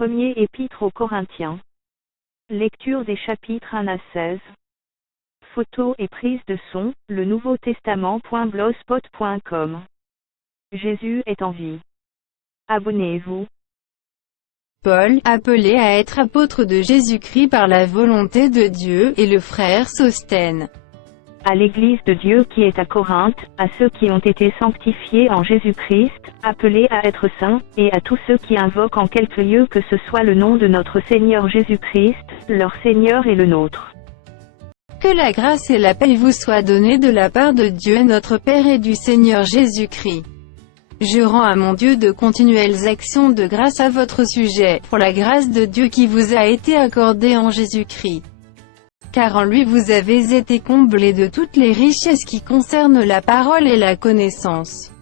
Premier épître aux Corinthiens. Lecture des chapitres 1 à 16. Photos et prise de son, le Nouveau Testament.blogspot.com. Jésus est en vie. Abonnez-vous. Paul, appelé à être apôtre de Jésus-Christ par la volonté de Dieu, et le frère Sosthène. À l'Église de Dieu qui est à Corinthe, à ceux qui ont été sanctifiés en Jésus-Christ, appelés à être saints, et à tous ceux qui invoquent en quelque lieu que ce soit le nom de notre Seigneur Jésus-Christ, leur Seigneur et le nôtre. Que la grâce et la paix vous soient données de la part de Dieu notre Père et du Seigneur Jésus-Christ. Je rends à mon Dieu de continuelles actions de grâce à votre sujet, pour la grâce de Dieu qui vous a été accordée en Jésus-Christ. Car en lui vous avez été comblés de toutes les richesses qui concernent la parole et la connaissance.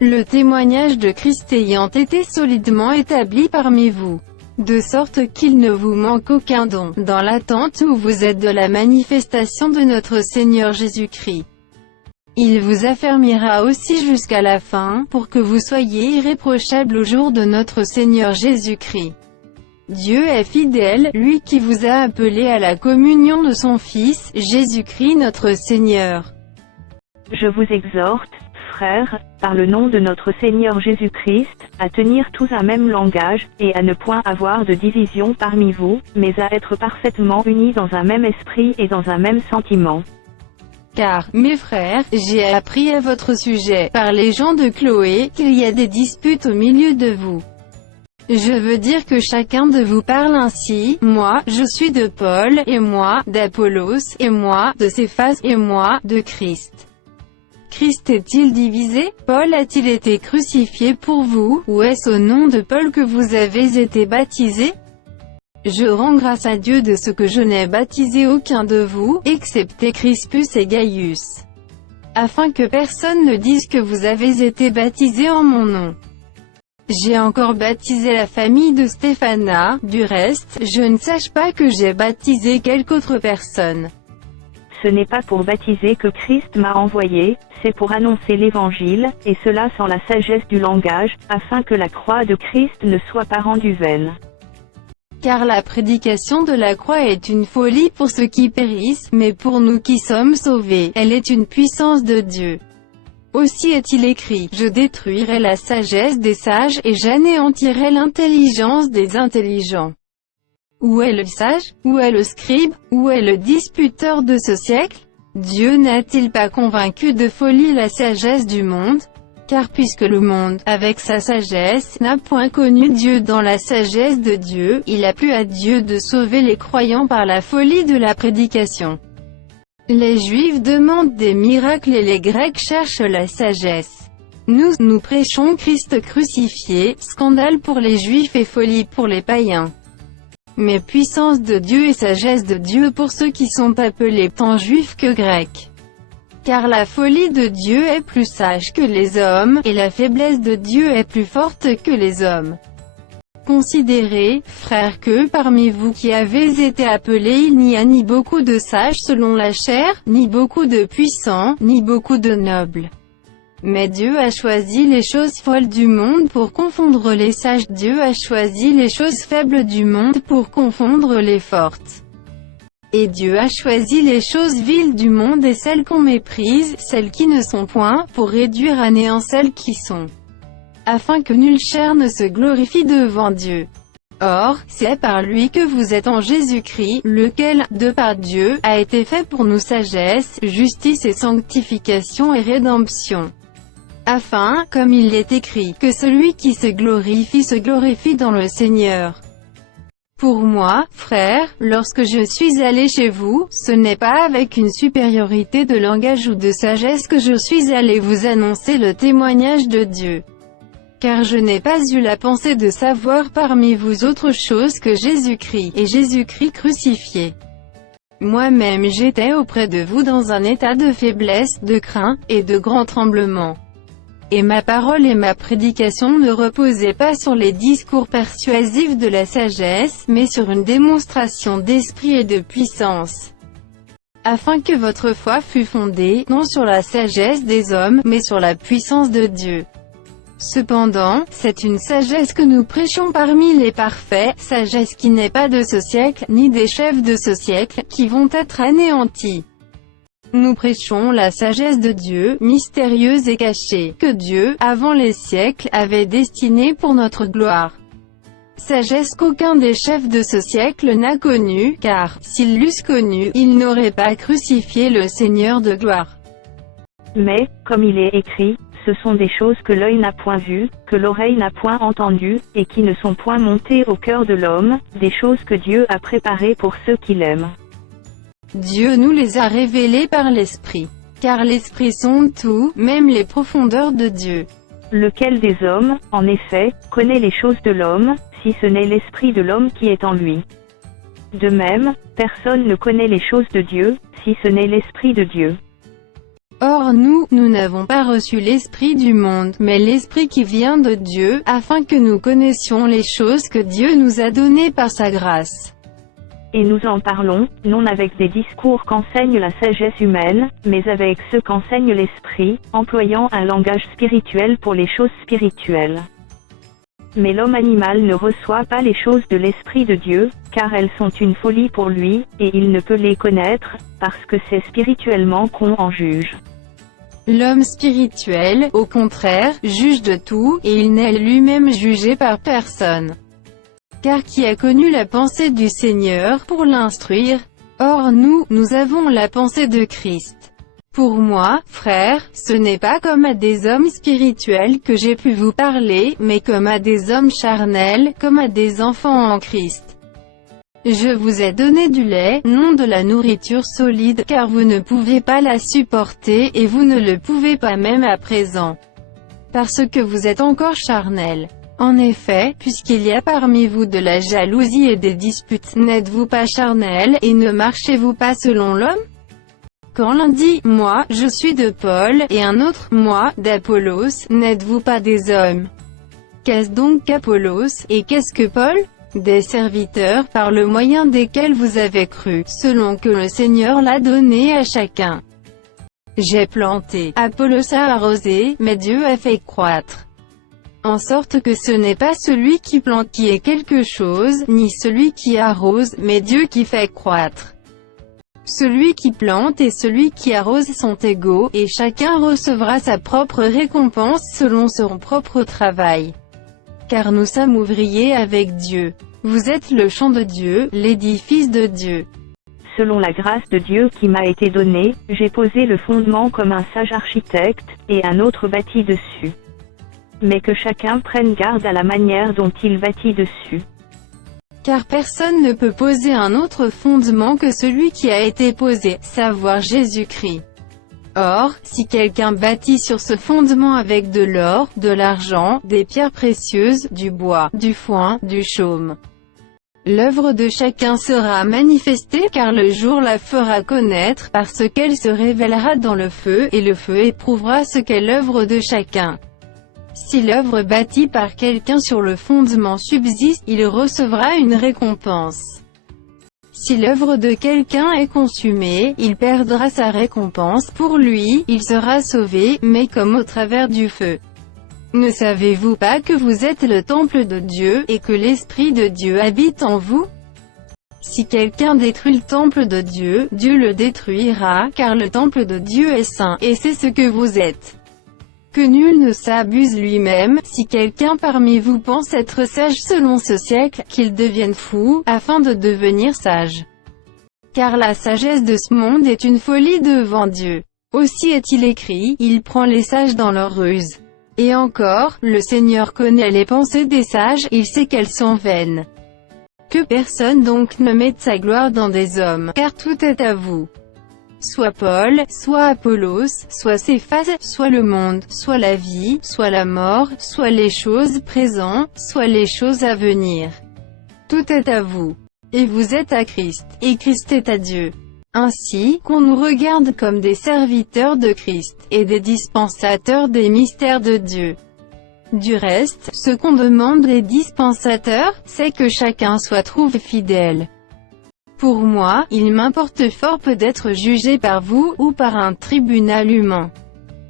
Le témoignage de Christ ayant été solidement établi parmi vous, de sorte qu'il ne vous manque aucun don, dans l'attente où vous êtes de la manifestation de notre Seigneur Jésus-Christ. Il vous affermira aussi jusqu'à la fin, pour que vous soyez irréprochables au jour de notre Seigneur Jésus-Christ. Dieu est fidèle, lui qui vous a appelé à la communion de son Fils, Jésus-Christ notre Seigneur. Je vous exhorte, frères, par le nom de notre Seigneur Jésus-Christ, à tenir tous un même langage, et à ne point avoir de division parmi vous, mais à être parfaitement unis dans un même esprit et dans un même sentiment. Car, mes frères, j'ai appris à votre sujet, par les gens de Chloé, qu'il y a des disputes au milieu de vous. Je veux dire que chacun de vous parle ainsi, moi, je suis de Paul, et moi, d'Apollos, et moi, de Céphas, et moi, de Christ. Christ est-il divisé? Paul a-t-il été crucifié pour vous, ou est-ce au nom de Paul que vous avez été baptisés? Je rends grâce à Dieu de ce que je n'ai baptisé aucun de vous, excepté Crispus et Gaius. Afin que personne ne dise que vous avez été baptisés en mon nom. J'ai encore baptisé la famille de Stéphana, du reste, je ne sache pas que j'ai baptisé quelque autre personne. Ce n'est pas pour baptiser que Christ m'a envoyé, c'est pour annoncer l'Évangile, et cela sans la sagesse du langage, afin que la croix de Christ ne soit pas rendue vaine. Car la prédication de la croix est une folie pour ceux qui périssent, mais pour nous qui sommes sauvés, elle est une puissance de Dieu. Aussi est-il écrit, je détruirai la sagesse des sages, et j'anéantirai l'intelligence des intelligents. Où est le sage? Où est le scribe? Où est le disputeur de ce siècle? Dieu n'a-t-il pas convaincu de folie la sagesse du monde? Car puisque le monde, avec sa sagesse, n'a point connu Dieu dans la sagesse de Dieu, il a plu à Dieu de sauver les croyants par la folie de la prédication. Les Juifs demandent des miracles et les Grecs cherchent la sagesse. Nous prêchons Christ crucifié, scandale pour les Juifs et folie pour les païens. Mais puissance de Dieu et sagesse de Dieu pour ceux qui sont appelés tant juifs que grecs. Car la folie de Dieu est plus sage que les hommes, et la faiblesse de Dieu est plus forte que les hommes. Considérez, frères, que parmi vous qui avez été appelés il n'y a ni beaucoup de sages selon la chair, ni beaucoup de puissants, ni beaucoup de nobles. Mais Dieu a choisi les choses folles du monde pour confondre les sages. Dieu a choisi les choses faibles du monde pour confondre les fortes. Et Dieu a choisi les choses viles du monde et celles qu'on méprise, celles qui ne sont point, pour réduire à néant celles qui sont. Afin que nulle chair ne se glorifie devant Dieu. Or, c'est par lui que vous êtes en Jésus-Christ, lequel, de par Dieu, a été fait pour nous sagesse, justice et sanctification et rédemption. Afin, comme il est écrit, que celui qui se glorifie dans le Seigneur. Pour moi, frères, lorsque je suis allé chez vous, ce n'est pas avec une supériorité de langage ou de sagesse que je suis allé vous annoncer le témoignage de Dieu. Car je n'ai pas eu la pensée de savoir parmi vous autre chose que Jésus-Christ, et Jésus-Christ crucifié. Moi-même j'étais auprès de vous dans un état de faiblesse, de crainte, et de grand tremblement. Et ma parole et ma prédication ne reposaient pas sur les discours persuasifs de la sagesse, mais sur une démonstration d'esprit et de puissance. Afin que votre foi fût fondée, non sur la sagesse des hommes, mais sur la puissance de Dieu. Cependant, c'est une sagesse que nous prêchons parmi les parfaits, sagesse qui n'est pas de ce siècle, ni des chefs de ce siècle, qui vont être anéantis. Nous prêchons la sagesse de Dieu, mystérieuse et cachée, que Dieu, avant les siècles, avait destinée pour notre gloire. Sagesse qu'aucun des chefs de ce siècle n'a connue, car, s'ils l'eussent connue, ils n'auraient pas crucifié le Seigneur de gloire. Mais, comme il est écrit, ce sont des choses que l'œil n'a point vues, que l'oreille n'a point entendues, et qui ne sont point montées au cœur de l'homme, des choses que Dieu a préparées pour ceux qui l'aiment. Dieu nous les a révélées par l'Esprit. Car l'Esprit sonde tout, même les profondeurs de Dieu. Lequel des hommes, en effet, connaît les choses de l'homme, si ce n'est l'Esprit de l'homme qui est en lui. De même, personne ne connaît les choses de Dieu, si ce n'est l'Esprit de Dieu. Or nous n'avons pas reçu l'Esprit du monde, mais l'Esprit qui vient de Dieu, afin que nous connaissions les choses que Dieu nous a données par sa grâce. Et nous en parlons, non avec des discours qu'enseigne la sagesse humaine, mais avec ceux qu'enseigne l'Esprit, employant un langage spirituel pour les choses spirituelles. Mais l'homme animal ne reçoit pas les choses de l'Esprit de Dieu, car elles sont une folie pour lui, et il ne peut les connaître, parce que c'est spirituellement qu'on en juge. L'homme spirituel, au contraire, juge de tout, et il n'est lui-même jugé par personne. Car qui a connu la pensée du Seigneur pour l'instruire? Or nous avons la pensée de Christ. Pour moi, frères, ce n'est pas comme à des hommes spirituels que j'ai pu vous parler, mais comme à des hommes charnels, comme à des enfants en Christ. Je vous ai donné du lait, non de la nourriture solide, car vous ne pouvez pas la supporter, et vous ne le pouvez pas même à présent. Parce que vous êtes encore charnels. En effet, puisqu'il y a parmi vous de la jalousie et des disputes, n'êtes-vous pas charnels, et ne marchez-vous pas selon l'homme? Quand l'un dit « Moi, je suis de Paul » et un autre « Moi, d'Apollos », n'êtes-vous pas des hommes? Qu'est-ce donc qu'Apollos, et qu'est-ce que Paul? Des serviteurs par le moyen desquels vous avez cru, selon que le Seigneur l'a donné à chacun. J'ai planté, Apollos a arrosé, mais Dieu a fait croître. En sorte que ce n'est pas celui qui plante qui est quelque chose, ni celui qui arrose, mais Dieu qui fait croître. Celui qui plante et celui qui arrose sont égaux, et chacun recevra sa propre récompense selon son propre travail. Car nous sommes ouvriers avec Dieu. Vous êtes le champ de Dieu, l'édifice de Dieu. Selon la grâce de Dieu qui m'a été donnée, j'ai posé le fondement comme un sage architecte, et un autre bâtit dessus. Mais que chacun prenne garde à la manière dont il bâtit dessus. Car personne ne peut poser un autre fondement que celui qui a été posé, savoir Jésus-Christ. Or, si quelqu'un bâtit sur ce fondement avec de l'or, de l'argent, des pierres précieuses, du bois, du foin, du chaume, l'œuvre de chacun sera manifestée, car le jour la fera connaître, parce qu'elle se révélera dans le feu, et le feu éprouvera ce qu'est l'œuvre de chacun. Si l'œuvre bâtie par quelqu'un sur le fondement subsiste, il recevra une récompense. Si l'œuvre de quelqu'un est consumée, il perdra sa récompense. Pour lui, il sera sauvé, mais comme au travers du feu. Ne savez-vous pas que vous êtes le temple de Dieu, et que l'Esprit de Dieu habite en vous? Si quelqu'un détruit le temple de Dieu, Dieu le détruira, car le temple de Dieu est saint, et c'est ce que vous êtes. Que nul ne s'abuse lui-même, si quelqu'un parmi vous pense être sage selon ce siècle, qu'il devienne fou, afin de devenir sage. Car la sagesse de ce monde est une folie devant Dieu. Aussi est-il écrit, il prend les sages dans leur ruse. Et encore, le Seigneur connaît les pensées des sages, il sait qu'elles sont vaines. Que personne donc ne mette sa gloire dans des hommes, car tout est à vous. Soit Paul, soit Apollos, soit Céphas, soit le monde, soit la vie, soit la mort, soit les choses présentes, soit les choses à venir. Tout est à vous. Et vous êtes à Christ, et Christ est à Dieu. Ainsi, qu'on nous regarde comme des serviteurs de Christ, et des dispensateurs des mystères de Dieu. Du reste, ce qu'on demande des dispensateurs, c'est que chacun soit trouvé fidèle. Pour moi, il m'importe fort peu d'être jugé par vous, ou par un tribunal humain.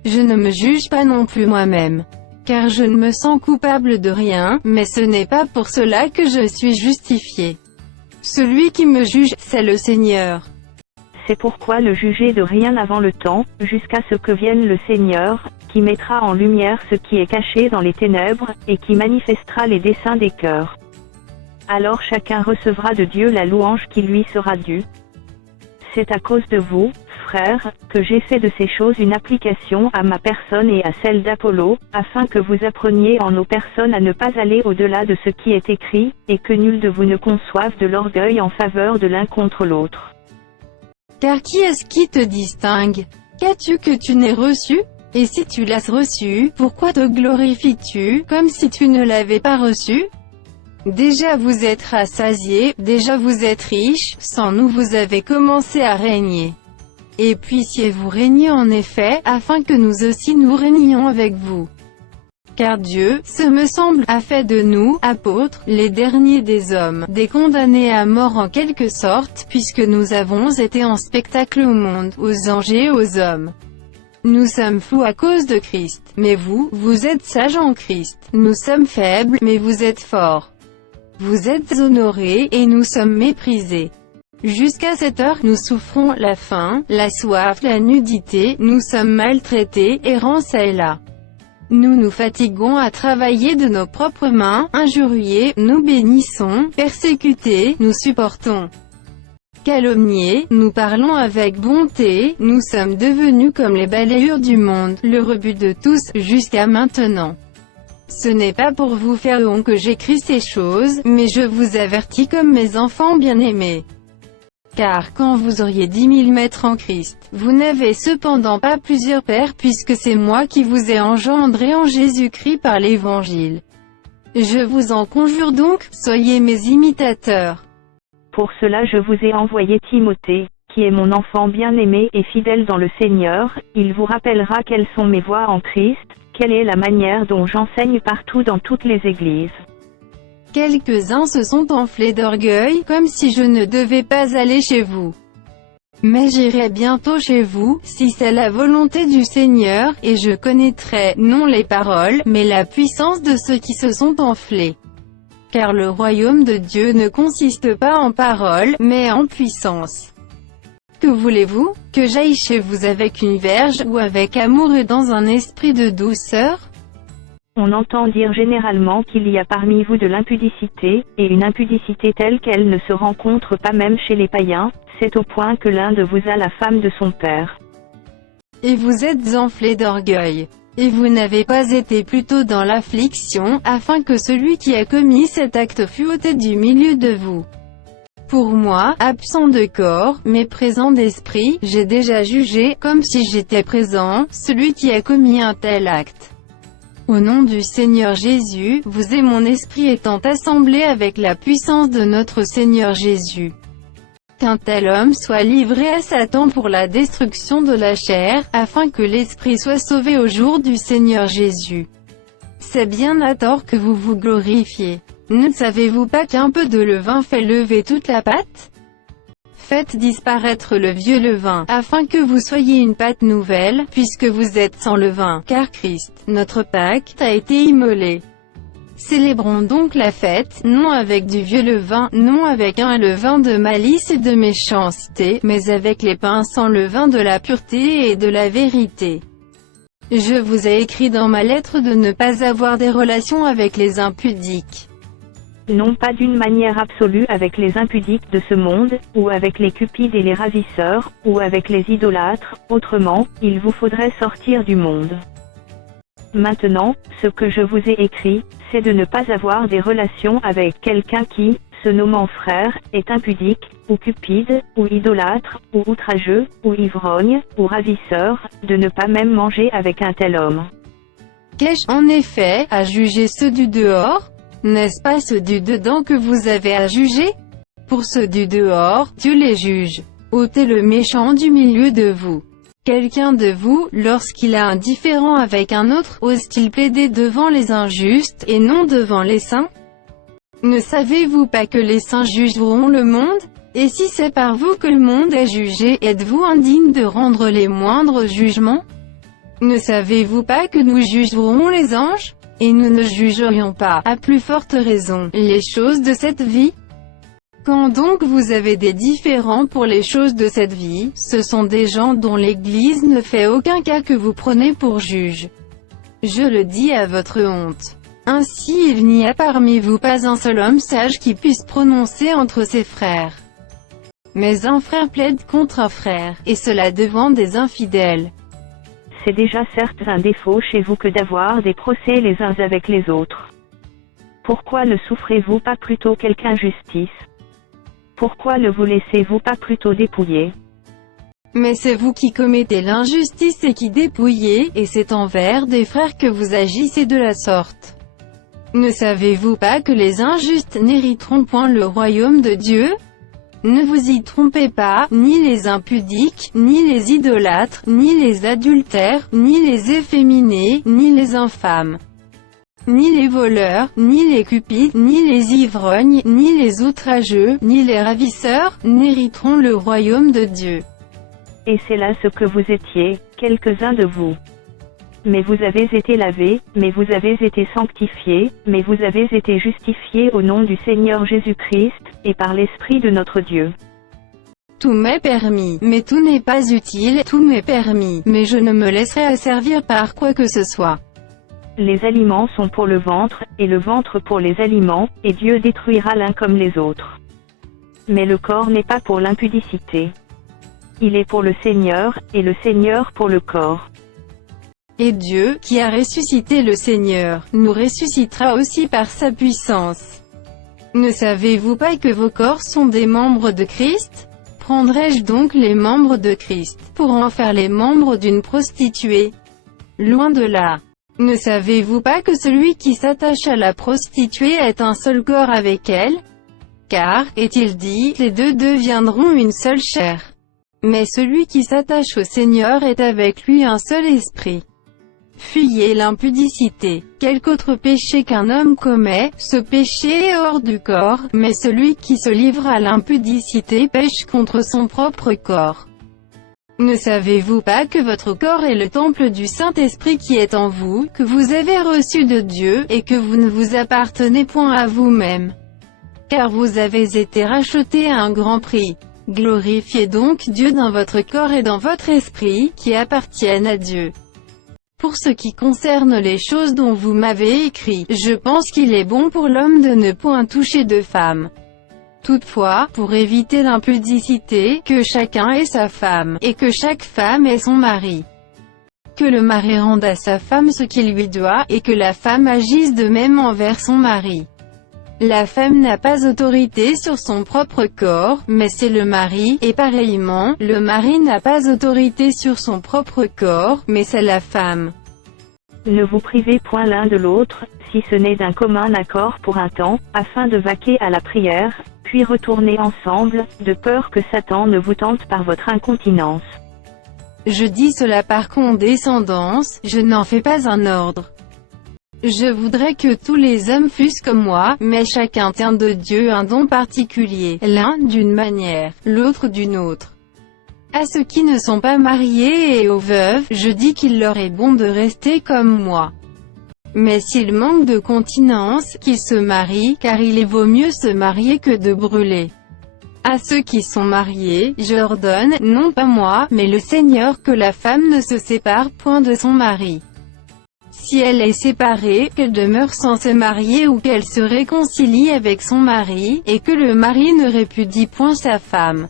Je ne me juge pas non plus moi-même. car je ne me sens coupable de rien, mais ce n'est pas pour cela que je suis justifié. Celui qui me juge, c'est le Seigneur. C'est pourquoi ne jugez de rien avant le temps, jusqu'à ce que vienne le Seigneur, qui mettra en lumière ce qui est caché dans les ténèbres, et qui manifestera les desseins des cœurs. Alors chacun recevra de Dieu la louange qui lui sera due. C'est à cause de vous, frères, que j'ai fait de ces choses une application à ma personne et à celle d'Apollo, afin que vous appreniez en nos personnes à ne pas aller au-delà de ce qui est écrit, et que nul de vous ne conçoive de l'orgueil en faveur de l'un contre l'autre. Car qui est-ce qui te distingue? Qu'as-tu que tu n'aies reçu? Et si tu l'as reçu, pourquoi te glorifies-tu, comme si tu ne l'avais pas reçu? Déjà vous êtes rassasiés, déjà vous êtes riches, sans nous vous avez commencé à régner. Et puissiez-vous régner en effet, afin que nous aussi nous régnions avec vous. Car Dieu, ce me semble, a fait de nous, apôtres, les derniers des hommes, des condamnés à mort en quelque sorte, puisque nous avons été en spectacle au monde, aux anges et aux hommes. Nous sommes fous à cause de Christ, mais vous, vous êtes sages en Christ. Nous sommes faibles, mais vous êtes forts. Vous êtes honorés, et nous sommes méprisés. Jusqu'à cette heure, nous souffrons la faim, la soif, la nudité, nous sommes maltraités, errants çà et là. Nous nous fatiguons à travailler de nos propres mains, injuriés, nous bénissons, persécutés, nous supportons. Calomniés, nous parlons avec bonté, nous sommes devenus comme les balayures du monde, le rebut de tous, jusqu'à maintenant. Ce n'est pas pour vous faire honte que j'écris ces choses, mais je vous avertis comme mes enfants bien-aimés. Car quand vous auriez 10 000 maîtres en Christ, vous n'avez cependant pas plusieurs pères puisque c'est moi qui vous ai engendré en Jésus-Christ par l'Évangile. Je vous en conjure donc, soyez mes imitateurs. Pour cela je vous ai envoyé Timothée, qui est mon enfant bien-aimé et fidèle dans le Seigneur, il vous rappellera quelles sont mes voies en Christ, quelle est la manière dont j'enseigne partout dans toutes les églises. Quelques-uns se sont enflés d'orgueil, comme si je ne devais pas aller chez vous. Mais j'irai bientôt chez vous, si c'est la volonté du Seigneur, et je connaîtrai, non les paroles, mais la puissance de ceux qui se sont enflés. Car le royaume de Dieu ne consiste pas en paroles, mais en puissance. Que voulez-vous? Que j'aille chez vous avec une verge, ou avec amour et dans un esprit de douceur? On entend dire généralement qu'il y a parmi vous de l'impudicité, et une impudicité telle qu'elle ne se rencontre pas même chez les païens, c'est au point que l'un de vous a la femme de son père. Et vous êtes enflés d'orgueil. Et vous n'avez pas été plutôt dans l'affliction, afin que celui qui a commis cet acte fût ôté du milieu de vous. Pour moi, absent de corps, mais présent d'esprit, j'ai déjà jugé, comme si j'étais présent, celui qui a commis un tel acte. Au nom du Seigneur Jésus, vous et mon esprit étant assemblés avec la puissance de notre Seigneur Jésus. Qu'un tel homme soit livré à Satan pour la destruction de la chair, afin que l'esprit soit sauvé au jour du Seigneur Jésus. C'est bien à tort que vous vous glorifiez. Ne savez-vous pas qu'un peu de levain fait lever toute la pâte? Faites disparaître le vieux levain, afin que vous soyez une pâte nouvelle, puisque vous êtes sans levain, car Christ, notre Pâque, a été immolé. Célébrons donc la fête, non avec du vieux levain, non avec un levain de malice et de méchanceté, mais avec les pains sans levain de la pureté et de la vérité. Je vous ai écrit dans ma lettre de ne pas avoir des relations avec les impudiques. Non pas d'une manière absolue avec les impudiques de ce monde, ou avec les cupides et les ravisseurs, ou avec les idolâtres, autrement, il vous faudrait sortir du monde. Maintenant, ce que je vous ai écrit, c'est de ne pas avoir des relations avec quelqu'un qui, se nommant frère, est impudique, ou cupide, ou idolâtre, ou outrageux, ou ivrogne, ou ravisseur, de ne pas même manger avec un tel homme. Qu'ai-je, en effet, à juger ceux du dehors? N'est-ce pas ceux du dedans que vous avez à juger? Pour ceux du dehors, Dieu les juge. Ôtez le méchant du milieu de vous. Quelqu'un de vous, lorsqu'il a un différend avec un autre, ose-t-il plaider devant les injustes, et non devant les saints? Ne savez-vous pas que les saints jugeront le monde? Et si c'est par vous que le monde est jugé, êtes-vous indigne de rendre les moindres jugements? Ne savez-vous pas que nous jugerons les anges? Et nous ne jugerions pas, à plus forte raison, les choses de cette vie? Quand donc vous avez des différends pour les choses de cette vie, ce sont des gens dont l'Église ne fait aucun cas que vous prenez pour juges. Je le dis à votre honte. Ainsi il n'y a parmi vous pas un seul homme sage qui puisse prononcer entre ses frères. Mais un frère plaide contre un frère, et cela devant des infidèles. C'est déjà certes un défaut chez vous que d'avoir des procès les uns avec les autres. Pourquoi ne souffrez-vous pas plutôt quelque injustice? Pourquoi ne vous laissez-vous pas plutôt dépouiller? Mais c'est vous qui commettez l'injustice et qui dépouillez, et c'est envers des frères que vous agissez de la sorte. Ne savez-vous pas que les injustes n'hériteront point le royaume de Dieu? Ne vous y trompez pas, ni les impudiques, ni les idolâtres, ni les adultères, ni les efféminés, ni les infâmes, ni les voleurs, ni les cupides, ni les ivrognes, ni les outrageux, ni les ravisseurs, n'hériteront le royaume de Dieu. Et c'est là ce que vous étiez, quelques-uns de vous. Mais vous avez été lavés, mais vous avez été sanctifiés, mais vous avez été justifiés au nom du Seigneur Jésus-Christ, et par l'Esprit de notre Dieu. Tout m'est permis, mais tout n'est pas utile, tout m'est permis, mais je ne me laisserai asservir par quoi que ce soit. Les aliments sont pour le ventre, et le ventre pour les aliments, et Dieu détruira l'un comme les autres. Mais le corps n'est pas pour l'impudicité. Il est pour le Seigneur, et le Seigneur pour le corps. Et Dieu, qui a ressuscité le Seigneur, nous ressuscitera aussi par sa puissance. Ne savez-vous pas que vos corps sont des membres de Christ? Prendrai-je donc les membres de Christ, pour en faire les membres d'une prostituée? Loin de là. Ne savez-vous pas que celui qui s'attache à la prostituée est un seul corps avec elle? Car, est-il dit, les deux deviendront une seule chair. Mais celui qui s'attache au Seigneur est avec lui un seul esprit. Fuyez l'impudicité. Quelque autre péché qu'un homme commet, ce péché est hors du corps, mais celui qui se livre à l'impudicité pêche contre son propre corps. Ne savez-vous pas que votre corps est le temple du Saint-Esprit qui est en vous, que vous avez reçu de Dieu, et que vous ne vous appartenez point à vous-même? Car vous avez été rachetés à un grand prix. Glorifiez donc Dieu dans votre corps et dans votre esprit, qui appartiennent à Dieu. Pour ce qui concerne les choses dont vous m'avez écrit, je pense qu'il est bon pour l'homme de ne point toucher de femme. Toutefois, pour éviter l'impudicité, que chacun ait sa femme, et que chaque femme ait son mari. Que le mari rende à sa femme ce qu'il lui doit, et que la femme agisse de même envers son mari. La femme n'a pas autorité sur son propre corps, mais c'est le mari, et pareillement, le mari n'a pas autorité sur son propre corps, mais c'est la femme. Ne vous privez point l'un de l'autre, si ce n'est d'un commun accord pour un temps, afin de vaquer à la prière, puis retourner ensemble, de peur que Satan ne vous tente par votre incontinence. Je dis cela par condescendance, je n'en fais pas un ordre. Je voudrais que tous les hommes fussent comme moi, mais chacun tient de Dieu un don particulier, l'un d'une manière, l'autre d'une autre. À ceux qui ne sont pas mariés et aux veuves, je dis qu'il leur est bon de rester comme moi. Mais s'ils manquent de continence, qu'ils se marient, car il vaut mieux se marier que de brûler. À ceux qui sont mariés, j'ordonne, non pas moi, mais le Seigneur, que la femme ne se sépare point de son mari. Si elle est séparée, qu'elle demeure sans se marier ou qu'elle se réconcilie avec son mari, et que le mari ne répudie point sa femme.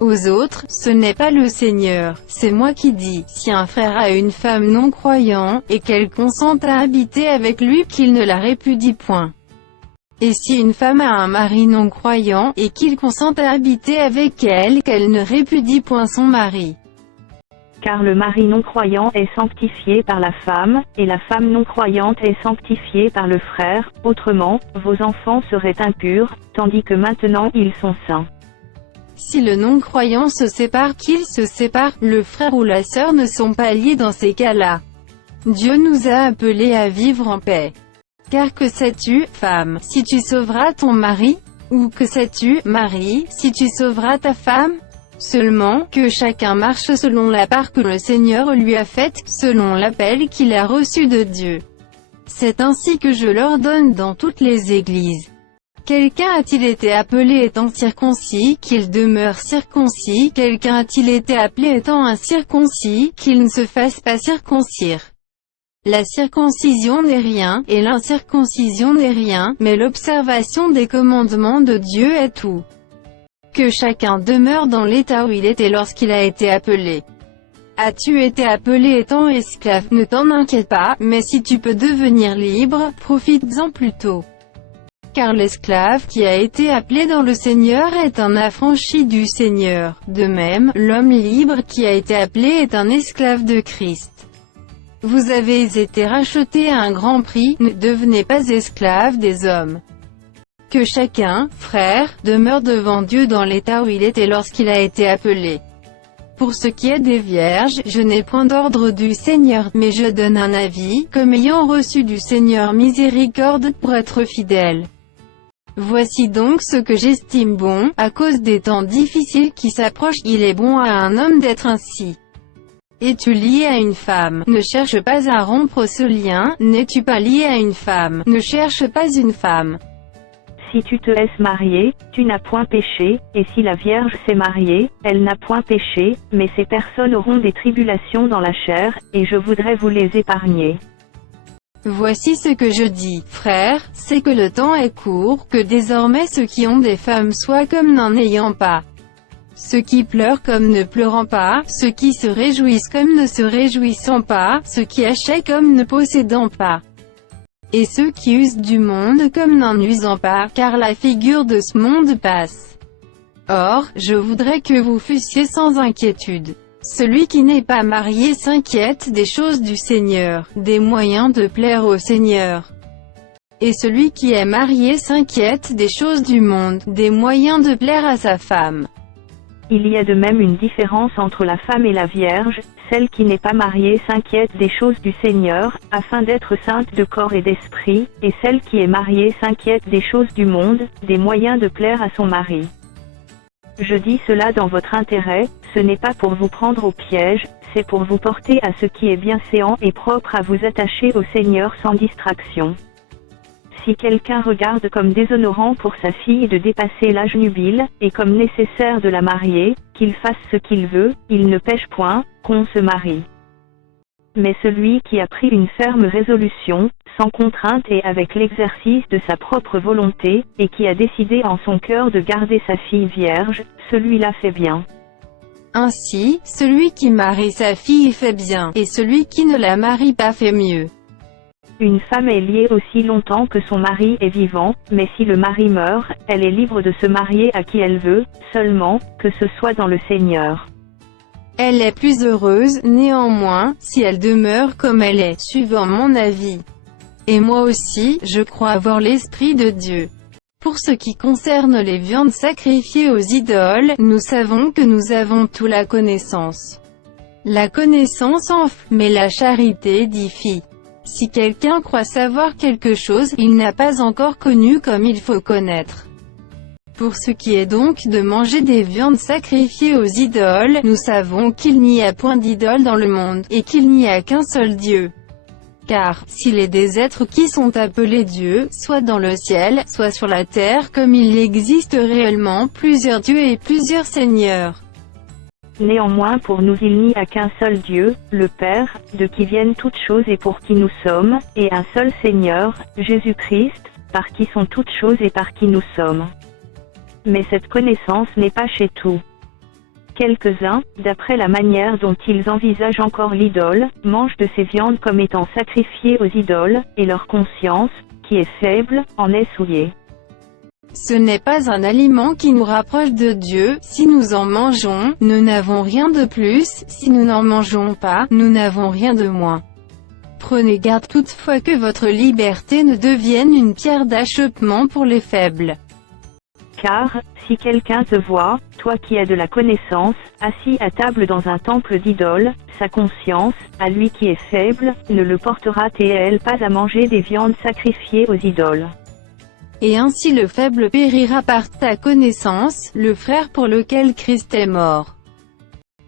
Aux autres, ce n'est pas le Seigneur, c'est moi qui dis, si un frère a une femme non croyant, et qu'elle consente à habiter avec lui, qu'il ne la répudie point. Et si une femme a un mari non croyant, et qu'il consente à habiter avec elle, qu'elle ne répudie point son mari. Car le mari non croyant est sanctifié par la femme, et la femme non croyante est sanctifiée par le frère, autrement, vos enfants seraient impurs, tandis que maintenant ils sont saints. Si le non-croyant se sépare, qu'il se sépare, le frère ou la sœur ne sont pas liés dans ces cas-là. Dieu nous a appelés à vivre en paix. Car que sais-tu, femme, si tu sauveras ton mari? Ou que sais-tu, mari, si tu sauveras ta femme? Seulement, que chacun marche selon la part que le Seigneur lui a faite, selon l'appel qu'il a reçu de Dieu. C'est ainsi que je l'ordonne dans toutes les églises. Quelqu'un a-t-il été appelé étant circoncis, qu'il demeure circoncis? Quelqu'un a-t-il été appelé étant incirconcis, qu'il ne se fasse pas circoncire? La circoncision n'est rien, et l'incirconcision n'est rien, mais l'observation des commandements de Dieu est tout. Que chacun demeure dans l'état où il était lorsqu'il a été appelé. As-tu été appelé étant esclave? Ne t'en inquiète pas, mais si tu peux devenir libre, profites-en plutôt. Car l'esclave qui a été appelé dans le Seigneur est un affranchi du Seigneur. De même, l'homme libre qui a été appelé est un esclave de Christ. Vous avez été rachetés à un grand prix, ne devenez pas esclaves des hommes. Que chacun, frère, demeure devant Dieu dans l'état où il était lorsqu'il a été appelé. Pour ce qui est des vierges, je n'ai point d'ordre du Seigneur, mais je donne un avis, comme ayant reçu du Seigneur miséricorde, pour être fidèle. Voici donc ce que j'estime bon, à cause des temps difficiles qui s'approchent, il est bon à un homme d'être ainsi. Es-tu lié à une femme? Ne cherche pas à rompre ce lien. N'es-tu pas lié à une femme? Ne cherche pas une femme. Si tu te laisses marier, tu n'as point péché, et si la Vierge s'est mariée, elle n'a point péché, mais ces personnes auront des tribulations dans la chair, et je voudrais vous les épargner. Voici ce que je dis, frères, c'est que le temps est court, que désormais ceux qui ont des femmes soient comme n'en ayant pas. Ceux qui pleurent comme ne pleurant pas, ceux qui se réjouissent comme ne se réjouissant pas, ceux qui achètent comme ne possédant pas. Et ceux qui usent du monde comme n'en usant pas, car la figure de ce monde passe. Or, je voudrais que vous fussiez sans inquiétude. Celui qui n'est pas marié s'inquiète des choses du Seigneur, des moyens de plaire au Seigneur. Et celui qui est marié s'inquiète des choses du monde, des moyens de plaire à sa femme. Il y a de même une différence entre la femme et la Vierge. Celle qui n'est pas mariée s'inquiète des choses du Seigneur, afin d'être sainte de corps et d'esprit, et celle qui est mariée s'inquiète des choses du monde, des moyens de plaire à son mari. Je dis cela dans votre intérêt, ce n'est pas pour vous prendre au piège, c'est pour vous porter à ce qui est bienséant et propre à vous attacher au Seigneur sans distraction. Si quelqu'un regarde comme déshonorant pour sa fille de dépasser l'âge nubile, et comme nécessaire de la marier, qu'il fasse ce qu'il veut, il ne pêche point, qu'on se marie. Mais celui qui a pris une ferme résolution, sans contrainte et avec l'exercice de sa propre volonté, et qui a décidé en son cœur de garder sa fille vierge, celui-là fait bien. Ainsi, celui qui marie sa fille fait bien, et celui qui ne la marie pas fait mieux. Une femme est liée aussi longtemps que son mari est vivant, mais si le mari meurt, elle est libre de se marier à qui elle veut, seulement, que ce soit dans le Seigneur. Elle est plus heureuse, néanmoins, si elle demeure comme elle est, suivant mon avis. Et moi aussi, je crois avoir l'Esprit de Dieu. Pour ce qui concerne les viandes sacrifiées aux idoles, nous savons que nous avons toute la connaissance. La connaissance enfle, mais la charité édifie. Si quelqu'un croit savoir quelque chose, il n'a pas encore connu comme il faut connaître. Pour ce qui est donc de manger des viandes sacrifiées aux idoles, nous savons qu'il n'y a point d'idole dans le monde, et qu'il n'y a qu'un seul Dieu. Car, s'il est des êtres qui sont appelés dieux, soit dans le ciel, soit sur la terre, comme il existe réellement plusieurs dieux et plusieurs seigneurs. Néanmoins pour nous il n'y a qu'un seul Dieu, le Père, de qui viennent toutes choses et pour qui nous sommes, et un seul Seigneur, Jésus-Christ, par qui sont toutes choses et par qui nous sommes. Mais cette connaissance n'est pas chez tous. Quelques-uns, d'après la manière dont ils envisagent encore l'idole, mangent de ces viandes comme étant sacrifiées aux idoles, et leur conscience, qui est faible, en est souillée. Ce n'est pas un aliment qui nous rapproche de Dieu. Si nous en mangeons, nous n'avons rien de plus, si nous n'en mangeons pas, nous n'avons rien de moins. Prenez garde toutefois que votre liberté ne devienne une pierre d'achoppement pour les faibles. Car, si quelqu'un te voit, toi qui as de la connaissance, assis à table dans un temple d'idole, sa conscience, à lui qui est faible, ne le portera-t-elle pas à manger des viandes sacrifiées aux idoles. Et ainsi le faible périra par ta connaissance, le frère pour lequel Christ est mort.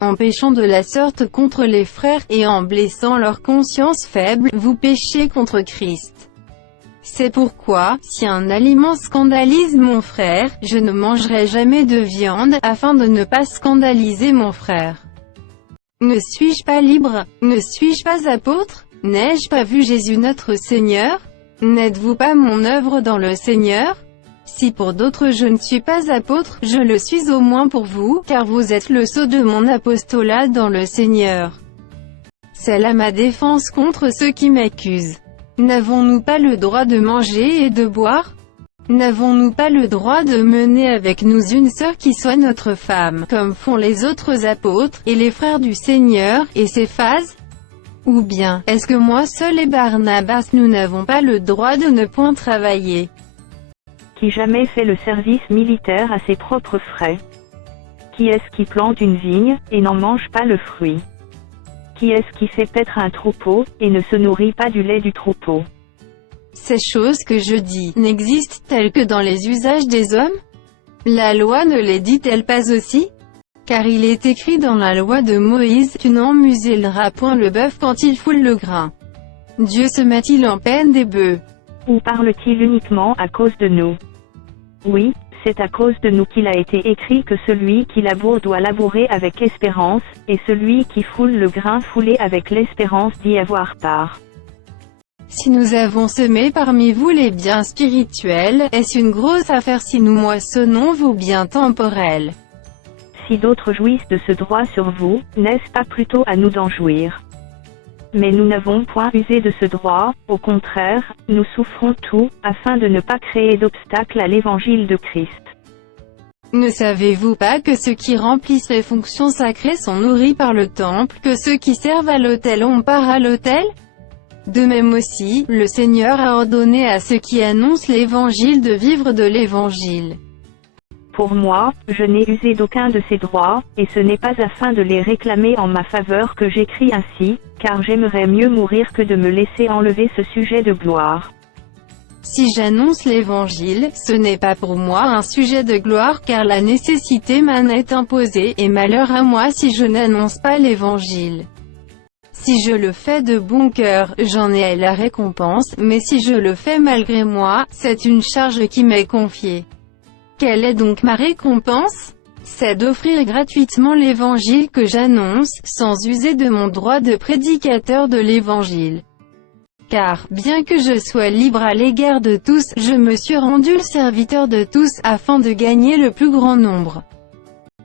En péchant de la sorte contre les frères et en blessant leur conscience faible, vous péchez contre Christ. C'est pourquoi, si un aliment scandalise mon frère, je ne mangerai jamais de viande, afin de ne pas scandaliser mon frère. Ne suis-je pas libre? Ne suis-je pas apôtre? N'ai-je pas vu Jésus notre Seigneur? N'êtes-vous pas mon œuvre dans le Seigneur? Si pour d'autres je ne suis pas apôtre, je le suis au moins pour vous, car vous êtes le sceau de mon apostolat dans le Seigneur. C'est là ma défense contre ceux qui m'accusent. N'avons-nous pas le droit de manger et de boire? N'avons-nous pas le droit de mener avec nous une sœur qui soit notre femme, comme font les autres apôtres, et les frères du Seigneur, et Céphase? Ou bien, est-ce que moi seul et Barnabas nous n'avons pas le droit de ne point travailler? Qui jamais fait le service militaire à ses propres frais? Qui est-ce qui plante une vigne, et n'en mange pas le fruit? Qui est-ce qui fait paître un troupeau, et ne se nourrit pas du lait du troupeau? Ces choses que je dis, n'existent-elles que dans les usages des hommes? La loi ne les dit-elle pas aussi? Car il est écrit dans la loi de Moïse, tu n'en muselleras point le bœuf quand il foule le grain. Dieu se met-il en peine des bœufs? Ou parle-t-il uniquement à cause de nous? Oui, c'est à cause de nous qu'il a été écrit que celui qui laboure doit labourer avec espérance, et celui qui foule le grain fouler avec l'espérance d'y avoir part. Si nous avons semé parmi vous les biens spirituels, est-ce une grosse affaire si nous moissonnons vos biens temporels? Si d'autres jouissent de ce droit sur vous, n'est-ce pas plutôt à nous d'en jouir? Mais nous n'avons point usé de ce droit, au contraire, nous souffrons tout, afin de ne pas créer d'obstacle à l'évangile de Christ. Ne savez-vous pas que ceux qui remplissent les fonctions sacrées sont nourris par le temple, que ceux qui servent à l'autel ont part à l'autel? De même aussi, le Seigneur a ordonné à ceux qui annoncent l'évangile de vivre de l'évangile. Pour moi, je n'ai usé d'aucun de ces droits, et ce n'est pas afin de les réclamer en ma faveur que j'écris ainsi, car j'aimerais mieux mourir que de me laisser enlever ce sujet de gloire. Si j'annonce l'évangile, ce n'est pas pour moi un sujet de gloire car la nécessité m'en est imposée, et malheur à moi si je n'annonce pas l'évangile. Si je le fais de bon cœur, j'en ai la récompense, mais si je le fais malgré moi, c'est une charge qui m'est confiée. Quelle est donc ma récompense? C'est d'offrir gratuitement l'évangile que j'annonce, sans user de mon droit de prédicateur de l'évangile. Car, bien que je sois libre à l'égard de tous, je me suis rendu le serviteur de tous, afin de gagner le plus grand nombre.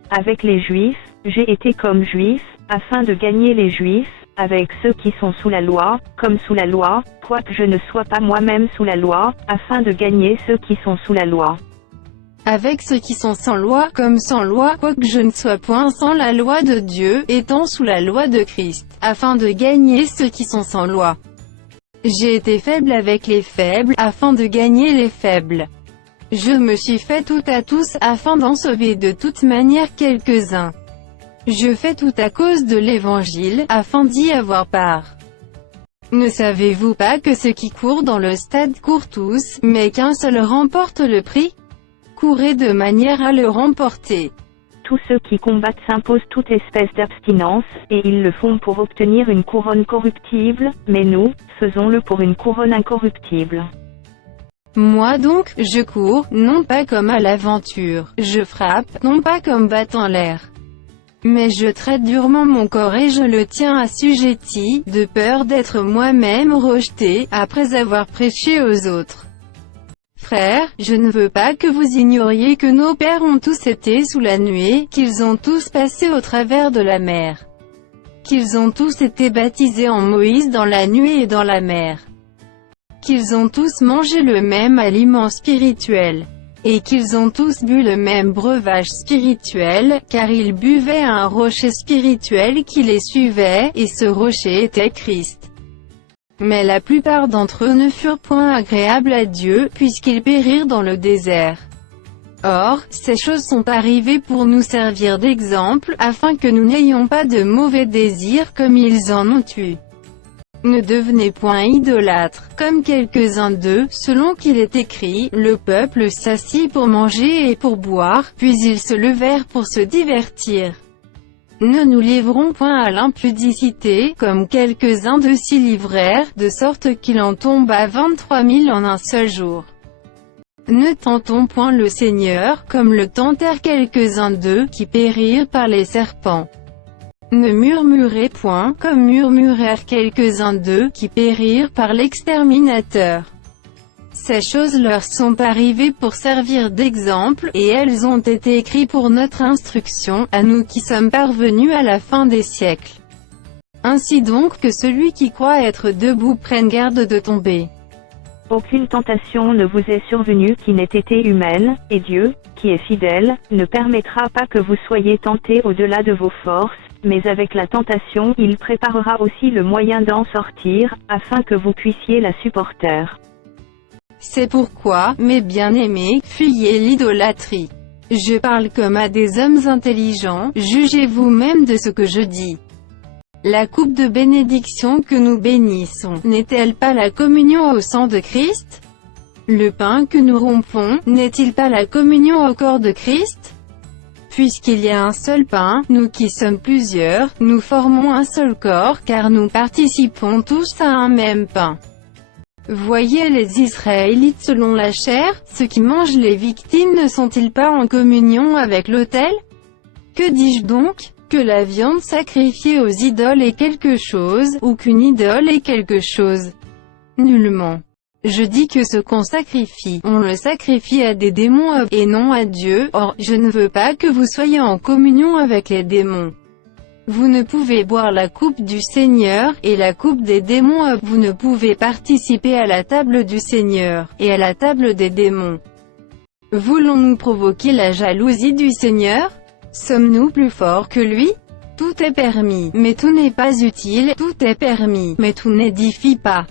Avec les Juifs, j'ai été comme Juif, afin de gagner les Juifs, avec ceux qui sont sous la loi, comme sous la loi, quoique je ne sois pas moi-même sous la loi, afin de gagner ceux qui sont sous la loi. Avec ceux qui sont sans loi, comme sans loi, quoique je ne sois point sans la loi de Dieu, étant sous la loi de Christ, afin de gagner ceux qui sont sans loi. J'ai été faible avec les faibles, afin de gagner les faibles. Je me suis fait tout à tous, afin d'en sauver de toute manière quelques-uns. Je fais tout à cause de l'Évangile, afin d'y avoir part. Ne savez-vous pas que ceux qui courent dans le stade courent tous, mais qu'un seul remporte le prix? Courez de manière à le remporter. Tous ceux qui combattent s'imposent toute espèce d'abstinence, et ils le font pour obtenir une couronne corruptible, mais nous, faisons-le pour une couronne incorruptible. Moi donc, je cours, non pas comme à l'aventure, je frappe, non pas comme battant l'air. Mais je traite durement mon corps et je le tiens assujetti, de peur d'être moi-même rejeté, après avoir prêché aux autres. Frères, je ne veux pas que vous ignoriez que nos pères ont tous été sous la nuée, qu'ils ont tous passé au travers de la mer. Qu'ils ont tous été baptisés en Moïse dans la nuée et dans la mer. Qu'ils ont tous mangé le même aliment spirituel. Et qu'ils ont tous bu le même breuvage spirituel, car ils buvaient à un rocher spirituel qui les suivait, et ce rocher était Christ. Mais la plupart d'entre eux ne furent point agréables à Dieu, puisqu'ils périrent dans le désert. Or, ces choses sont arrivées pour nous servir d'exemple, afin que nous n'ayons pas de mauvais désirs comme ils en ont eu. Ne devenez point idolâtres, comme quelques-uns d'eux, selon qu'il est écrit, le peuple s'assit pour manger et pour boire, puis ils se levèrent pour se divertir. Ne nous livrons point à l'impudicité, comme quelques-uns de s'y livrèrent, de sorte qu'il en tomba 23 000 en un seul jour. Ne tentons point le Seigneur, comme le tentèrent quelques-uns d'eux, qui périrent par les serpents. Ne murmurez point, comme murmurèrent quelques-uns d'eux, qui périrent par l'exterminateur. Ces choses leur sont arrivées pour servir d'exemple, et elles ont été écrites pour notre instruction, à nous qui sommes parvenus à la fin des siècles. Ainsi donc que celui qui croit être debout prenne garde de tomber. Aucune tentation ne vous est survenue qui n'ait été humaine, et Dieu, qui est fidèle, ne permettra pas que vous soyez tentés au-delà de vos forces, mais avec la tentation il préparera aussi le moyen d'en sortir, afin que vous puissiez la supporter. C'est pourquoi, mes bien-aimés, fuyez l'idolâtrie. Je parle comme à des hommes intelligents, jugez vous-même de ce que je dis. La coupe de bénédiction que nous bénissons, n'est-elle pas la communion au sang de Christ? Le pain que nous rompons, n'est-il pas la communion au corps de Christ? Puisqu'il y a un seul pain, nous qui sommes plusieurs, nous formons un seul corps, car nous participons tous à un même pain. Voyez les Israélites selon la chair, ceux qui mangent les victimes ne sont-ils pas en communion avec l'autel? Que dis-je donc? Que la viande sacrifiée aux idoles est quelque chose, ou qu'une idole est quelque chose? Nullement. Je dis que ce qu'on sacrifie, on le sacrifie à des démons et non à Dieu. Or, je ne veux pas que vous soyez en communion avec les démons. Vous ne pouvez boire la coupe du Seigneur, et la coupe des démons. Vous ne pouvez participer à la table du Seigneur, et à la table des démons. Voulons-nous provoquer la jalousie du Seigneur? Sommes-nous plus forts que lui? Tout est permis, mais tout n'est pas utile, tout est permis, mais tout n'édifie pas.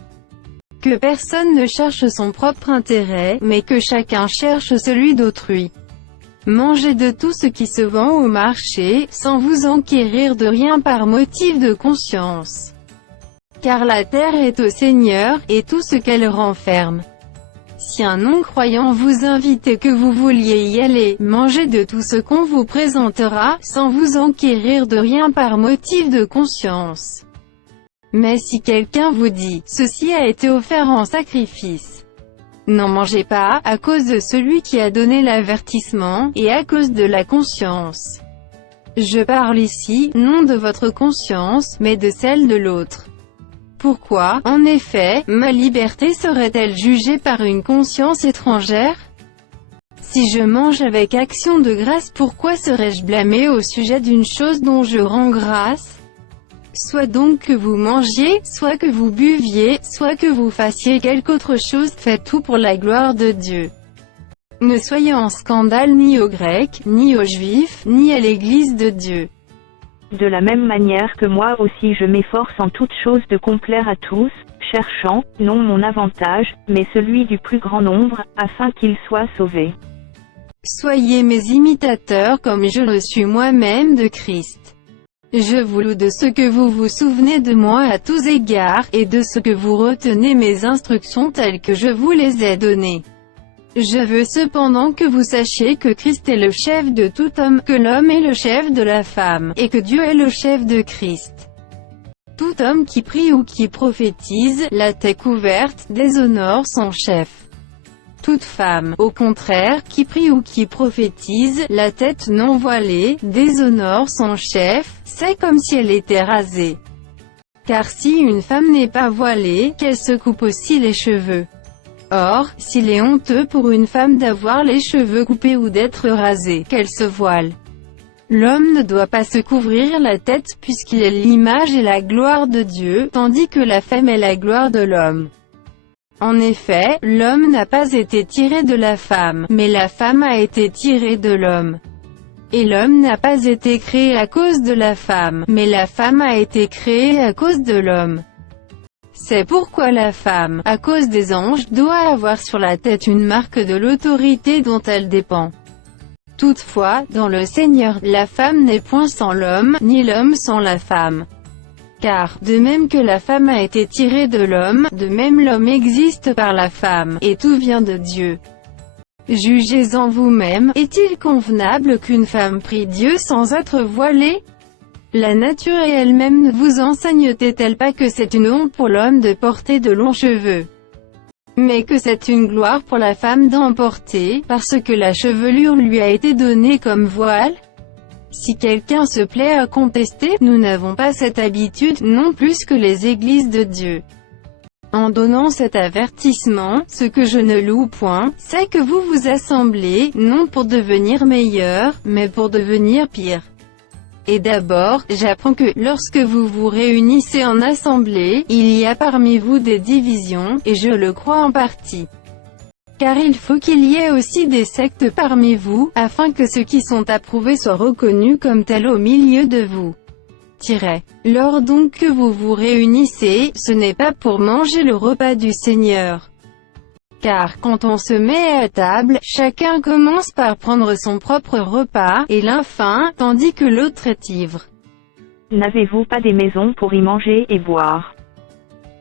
Que personne ne cherche son propre intérêt, mais que chacun cherche celui d'autrui. Mangez de tout ce qui se vend au marché, sans vous enquérir de rien par motif de conscience. Car la terre est au Seigneur, et tout ce qu'elle renferme. Si un non-croyant vous invite et que vous vouliez y aller, mangez de tout ce qu'on vous présentera, sans vous enquérir de rien par motif de conscience. Mais si quelqu'un vous dit, ceci a été offert en sacrifice, n'en mangez pas, à cause de celui qui a donné l'avertissement, et à cause de la conscience. Je parle ici, non de votre conscience, mais de celle de l'autre. Pourquoi, en effet, ma liberté serait-elle jugée par une conscience étrangère? Si je mange avec action de grâce, pourquoi serais-je blâmé au sujet d'une chose dont je rends grâce? Soit donc que vous mangiez, soit que vous buviez, soit que vous fassiez quelque autre chose, faites tout pour la gloire de Dieu. Ne soyez en scandale ni aux Grecs, ni aux Juifs, ni à l'Église de Dieu. De la même manière que moi aussi je m'efforce en toutes choses de complaire à tous, cherchant, non mon avantage, mais celui du plus grand nombre, afin qu'ils soient sauvés. Soyez mes imitateurs comme je le suis moi-même de Christ. Je vous loue de ce que vous vous souvenez de moi à tous égards, et de ce que vous retenez mes instructions telles que je vous les ai données. Je veux cependant que vous sachiez que Christ est le chef de tout homme, que l'homme est le chef de la femme, et que Dieu est le chef de Christ. Tout homme qui prie ou qui prophétise, la tête couverte, déshonore son chef. Toute femme, au contraire, qui prie ou qui prophétise, la tête non voilée, déshonore son chef, c'est comme si elle était rasée. Car si une femme n'est pas voilée, qu'elle se coupe aussi les cheveux. Or, s'il est honteux pour une femme d'avoir les cheveux coupés ou d'être rasée, qu'elle se voile. L'homme ne doit pas se couvrir la tête puisqu'il est l'image et la gloire de Dieu, tandis que la femme est la gloire de l'homme. En effet, l'homme n'a pas été tiré de la femme, mais la femme a été tirée de l'homme. Et l'homme n'a pas été créé à cause de la femme, mais la femme a été créée à cause de l'homme. C'est pourquoi la femme, à cause des anges, doit avoir sur la tête une marque de l'autorité dont elle dépend. Toutefois, dans le Seigneur, la femme n'est point sans l'homme, ni l'homme sans la femme. Car, de même que la femme a été tirée de l'homme, de même l'homme existe par la femme, et tout vient de Dieu. Jugez en vous-même, est-il convenable qu'une femme prie Dieu sans être voilée? La nature et elle-même ne vous enseigne-t-elle pas que c'est une honte pour l'homme de porter de longs cheveux, mais que c'est une gloire pour la femme d'en porter, parce que la chevelure lui a été donnée comme voile? Si quelqu'un se plaît à contester, nous n'avons pas cette habitude, non plus que les églises de Dieu. En donnant cet avertissement, ce que je ne loue point, c'est que vous vous assemblez, non pour devenir meilleur, mais pour devenir pire. Et d'abord, j'apprends que, lorsque vous vous réunissez en assemblée, il y a parmi vous des divisions, et je le crois en partie. Car il faut qu'il y ait aussi des sectes parmi vous, afin que ceux qui sont approuvés soient reconnus comme tels au milieu de vous. Lors donc que vous vous réunissez, ce n'est pas pour manger le repas du Seigneur. Car quand on se met à table, chacun commence par prendre son propre repas, et l'un faim, tandis que l'autre est ivre. N'avez-vous pas des maisons pour y manger et boire?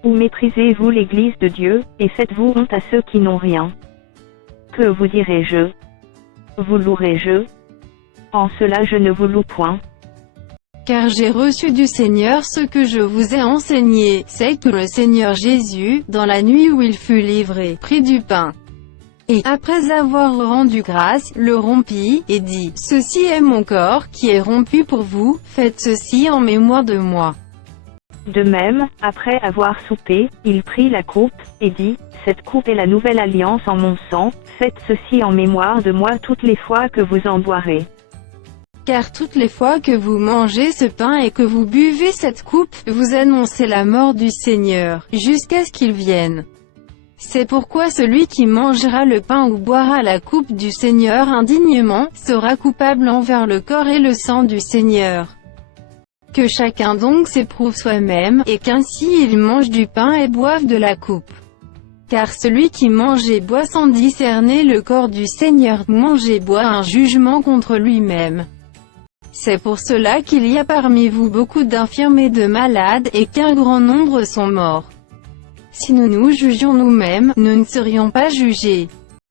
Ou méprisez-vous l'Église de Dieu, et faites-vous honte à ceux qui n'ont rien? Que vous dirai-je? Vous louerai-je? En cela je ne vous loue point. Car j'ai reçu du Seigneur ce que je vous ai enseigné, c'est que le Seigneur Jésus, dans la nuit où il fut livré, prit du pain. Et, après avoir rendu grâce, le rompit, et dit, « Ceci est mon corps, qui est rompu pour vous, faites ceci en mémoire de moi. » De même, après avoir soupé, il prit la coupe, et dit, « Cette coupe est la nouvelle alliance en mon sang, faites ceci en mémoire de moi toutes les fois que vous en boirez. Car toutes les fois que vous mangez ce pain et que vous buvez cette coupe, vous annoncez la mort du Seigneur, jusqu'à ce qu'il vienne. C'est pourquoi celui qui mangera le pain ou boira la coupe du Seigneur indignement, sera coupable envers le corps et le sang du Seigneur. Que chacun donc s'éprouve soi-même, et qu'ainsi il mange du pain et boive de la coupe. Car celui qui mange et boit sans discerner le corps du Seigneur, mange et boit un jugement contre lui-même. C'est pour cela qu'il y a parmi vous beaucoup d'infirmes et de malades, et qu'un grand nombre sont morts. Si nous nous jugions nous-mêmes, nous ne serions pas jugés.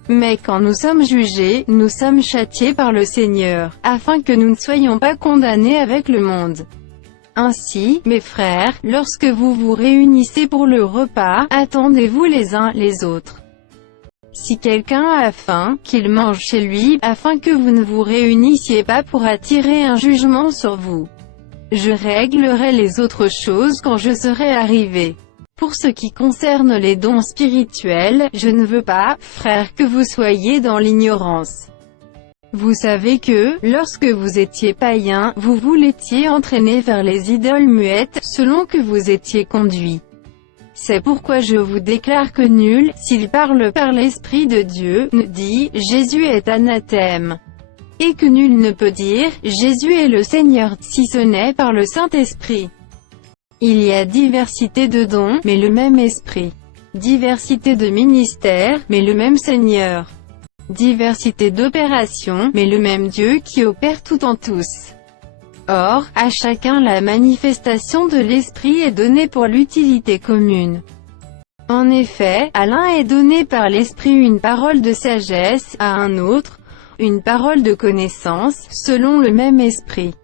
Mais quand nous sommes jugés, nous sommes châtiés par le Seigneur, afin que nous ne soyons pas condamnés avec le monde. Ainsi, mes frères, lorsque vous vous réunissez pour le repas, attendez-vous les uns les autres. Si quelqu'un a faim, qu'il mange chez lui, afin que vous ne vous réunissiez pas pour attirer un jugement sur vous. Je réglerai les autres choses quand je serai arrivé. Pour ce qui concerne les dons spirituels, je ne veux pas, frères, que vous soyez dans l'ignorance. Vous savez que, lorsque vous étiez païens, vous vous l'étiez entraîné vers les idoles muettes, selon que vous étiez conduits. C'est pourquoi je vous déclare que nul, s'il parle par l'Esprit de Dieu, ne dit « Jésus est anathème ». Et que nul ne peut dire « Jésus est le Seigneur » si ce n'est par le Saint-Esprit. Il y a diversité de dons, mais le même Esprit. Diversité de ministères, mais le même Seigneur. Diversité d'opérations, mais le même Dieu qui opère tout en tous. Or, à chacun la manifestation de l'Esprit est donnée pour l'utilité commune. En effet, à l'un est donnée par l'Esprit une parole de sagesse, à un autre, une parole de connaissance, selon le même Esprit.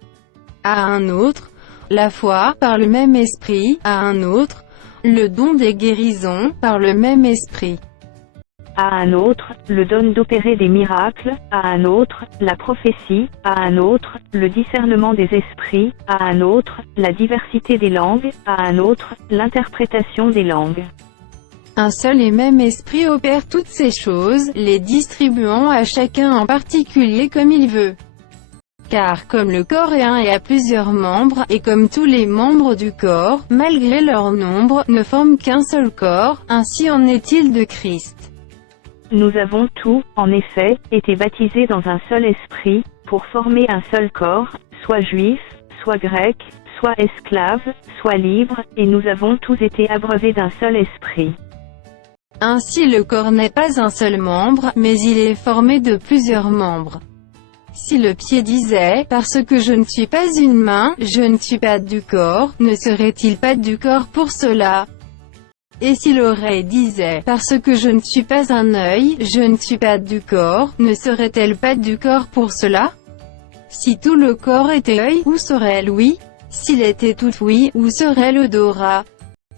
À un autre, la foi, par le même Esprit, à un autre, le don des guérisons, par le même Esprit. À un autre, le don d'opérer des miracles, à un autre, la prophétie, à un autre, le discernement des esprits, à un autre, la diversité des langues, à un autre, l'interprétation des langues. Un seul et même Esprit opère toutes ces choses, les distribuant à chacun en particulier comme il veut. Car comme le corps est un et a plusieurs membres, et comme tous les membres du corps, malgré leur nombre, ne forment qu'un seul corps, ainsi en est-il de Christ. Nous avons tous, en effet, été baptisés dans un seul esprit, pour former un seul corps, soit juifs, soit grecs, soit esclaves, soit libres, et nous avons tous été abreuvés d'un seul esprit. Ainsi le corps n'est pas un seul membre, mais il est formé de plusieurs membres. Si le pied disait, parce que je ne suis pas une main, je ne suis pas du corps, ne serait-il pas du corps pour cela? Et si l'oreille disait, parce que je ne suis pas un œil, je ne suis pas du corps, ne serait-elle pas du corps pour cela? Si tout le corps était œil, où serait l'ouïe? S'il était tout oui, où serait l'odorat?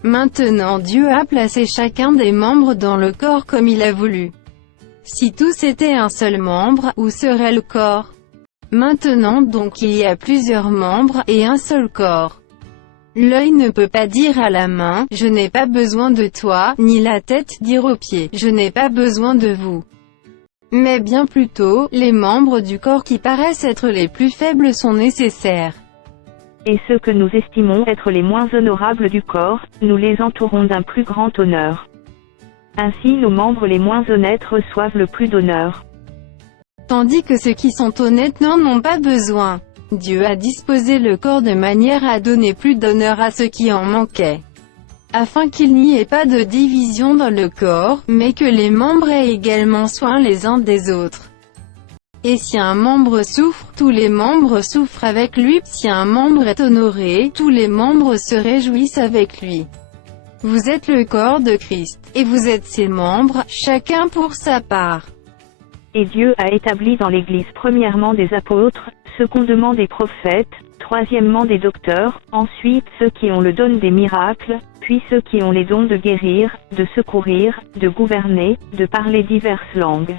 Maintenant Dieu a placé chacun des membres dans le corps comme il a voulu. Si tous étaient un seul membre, où serait le corps? Maintenant donc il y a plusieurs membres, et un seul corps. L'œil ne peut pas dire à la main, je n'ai pas besoin de toi, ni la tête dire aux pieds, je n'ai pas besoin de vous. Mais bien plutôt, les membres du corps qui paraissent être les plus faibles sont nécessaires. Et ceux que nous estimons être les moins honorables du corps, nous les entourons d'un plus grand honneur. Ainsi nos membres les moins honnêtes reçoivent le plus d'honneur. Tandis que ceux qui sont honnêtes n'en ont pas besoin. Dieu a disposé le corps de manière à donner plus d'honneur à ceux qui en manquaient. Afin qu'il n'y ait pas de division dans le corps, mais que les membres aient également soin les uns des autres. Et si un membre souffre, tous les membres souffrent avec lui. Si un membre est honoré, tous les membres se réjouissent avec lui. Vous êtes le corps de Christ, et vous êtes ses membres, chacun pour sa part. Et Dieu a établi dans l'Église premièrement des apôtres, secondement des prophètes, troisièmement des docteurs, ensuite ceux qui ont le don des miracles, puis ceux qui ont les dons de guérir, de secourir, de gouverner, de parler diverses langues.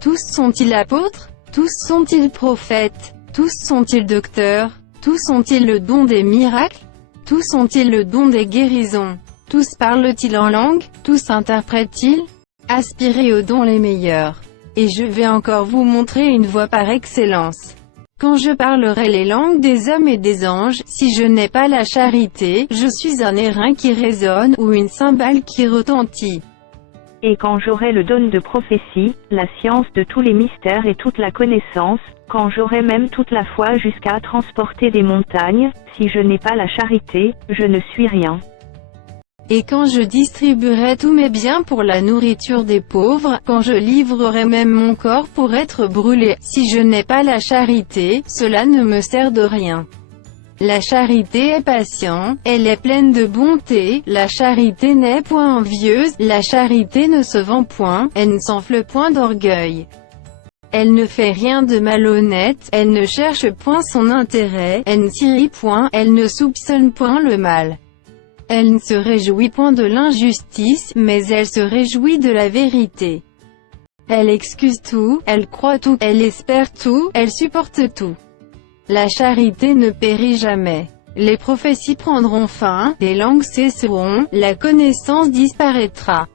Tous sont-ils apôtres? Tous sont-ils prophètes? Tous sont-ils docteurs? Tous ont-ils le don des miracles? Tous ont-ils le don des guérisons? Tous parlent-ils en langue? Tous interprètent-ils? Aspirez aux dons les meilleurs. Et je vais encore vous montrer une voie par excellence. Quand je parlerai les langues des hommes et des anges, si je n'ai pas la charité, je suis un airain qui résonne, ou une cymbale qui retentit. Et quand j'aurai le don de prophétie, la science de tous les mystères et toute la connaissance, quand j'aurai même toute la foi jusqu'à transporter des montagnes, si je n'ai pas la charité, je ne suis rien. Et quand je distribuerai tous mes biens pour la nourriture des pauvres, quand je livrerai même mon corps pour être brûlé, si je n'ai pas la charité, cela ne me sert de rien. La charité est patiente, elle est pleine de bonté, la charité n'est point envieuse, la charité ne se vend point, elle ne s'enfle point d'orgueil. Elle ne fait rien de malhonnête, elle ne cherche point son intérêt, elle ne s'irrite point, elle ne soupçonne point le mal. Elle ne se réjouit point de l'injustice, mais elle se réjouit de la vérité. Elle excuse tout, elle croit tout, elle espère tout, elle supporte tout. La charité ne périt jamais. Les prophéties prendront fin, les langues cesseront, la connaissance disparaîtra.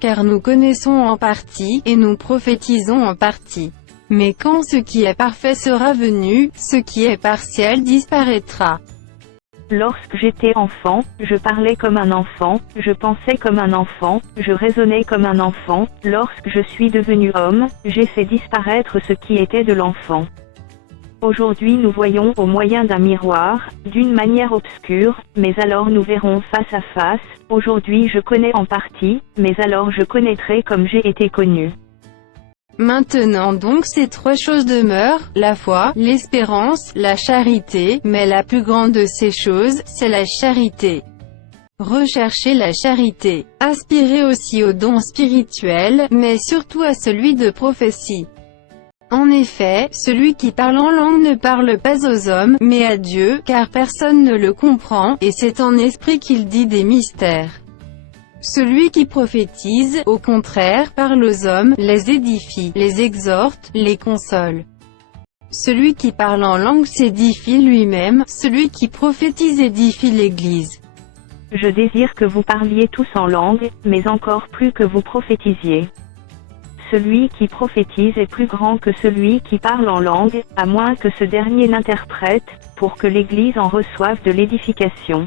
Car nous connaissons en partie, et nous prophétisons en partie. Mais quand ce qui est parfait sera venu, ce qui est partiel disparaîtra. Lorsque j'étais enfant, je parlais comme un enfant, je pensais comme un enfant, je raisonnais comme un enfant. Lorsque je suis devenu homme, j'ai fait disparaître ce qui était de l'enfant. Aujourd'hui nous voyons au moyen d'un miroir, d'une manière obscure, mais alors nous verrons face à face. Aujourd'hui je connais en partie, mais alors je connaîtrai comme j'ai été connu. Maintenant donc ces trois choses demeurent, la foi, l'espérance, la charité, mais la plus grande de ces choses, c'est la charité. Recherchez la charité. Aspirez aussi aux dons spirituels, mais surtout à celui de prophétie. En effet, celui qui parle en langue ne parle pas aux hommes, mais à Dieu, car personne ne le comprend, et c'est en esprit qu'il dit des mystères. Celui qui prophétise, au contraire, parle aux hommes, les édifie, les exhorte, les console. Celui qui parle en langue s'édifie lui-même, celui qui prophétise édifie l'Église. Je désire que vous parliez tous en langue, mais encore plus que vous prophétisiez. Celui qui prophétise est plus grand que celui qui parle en langue, à moins que ce dernier n'interprète, pour que l'Église en reçoive de l'édification.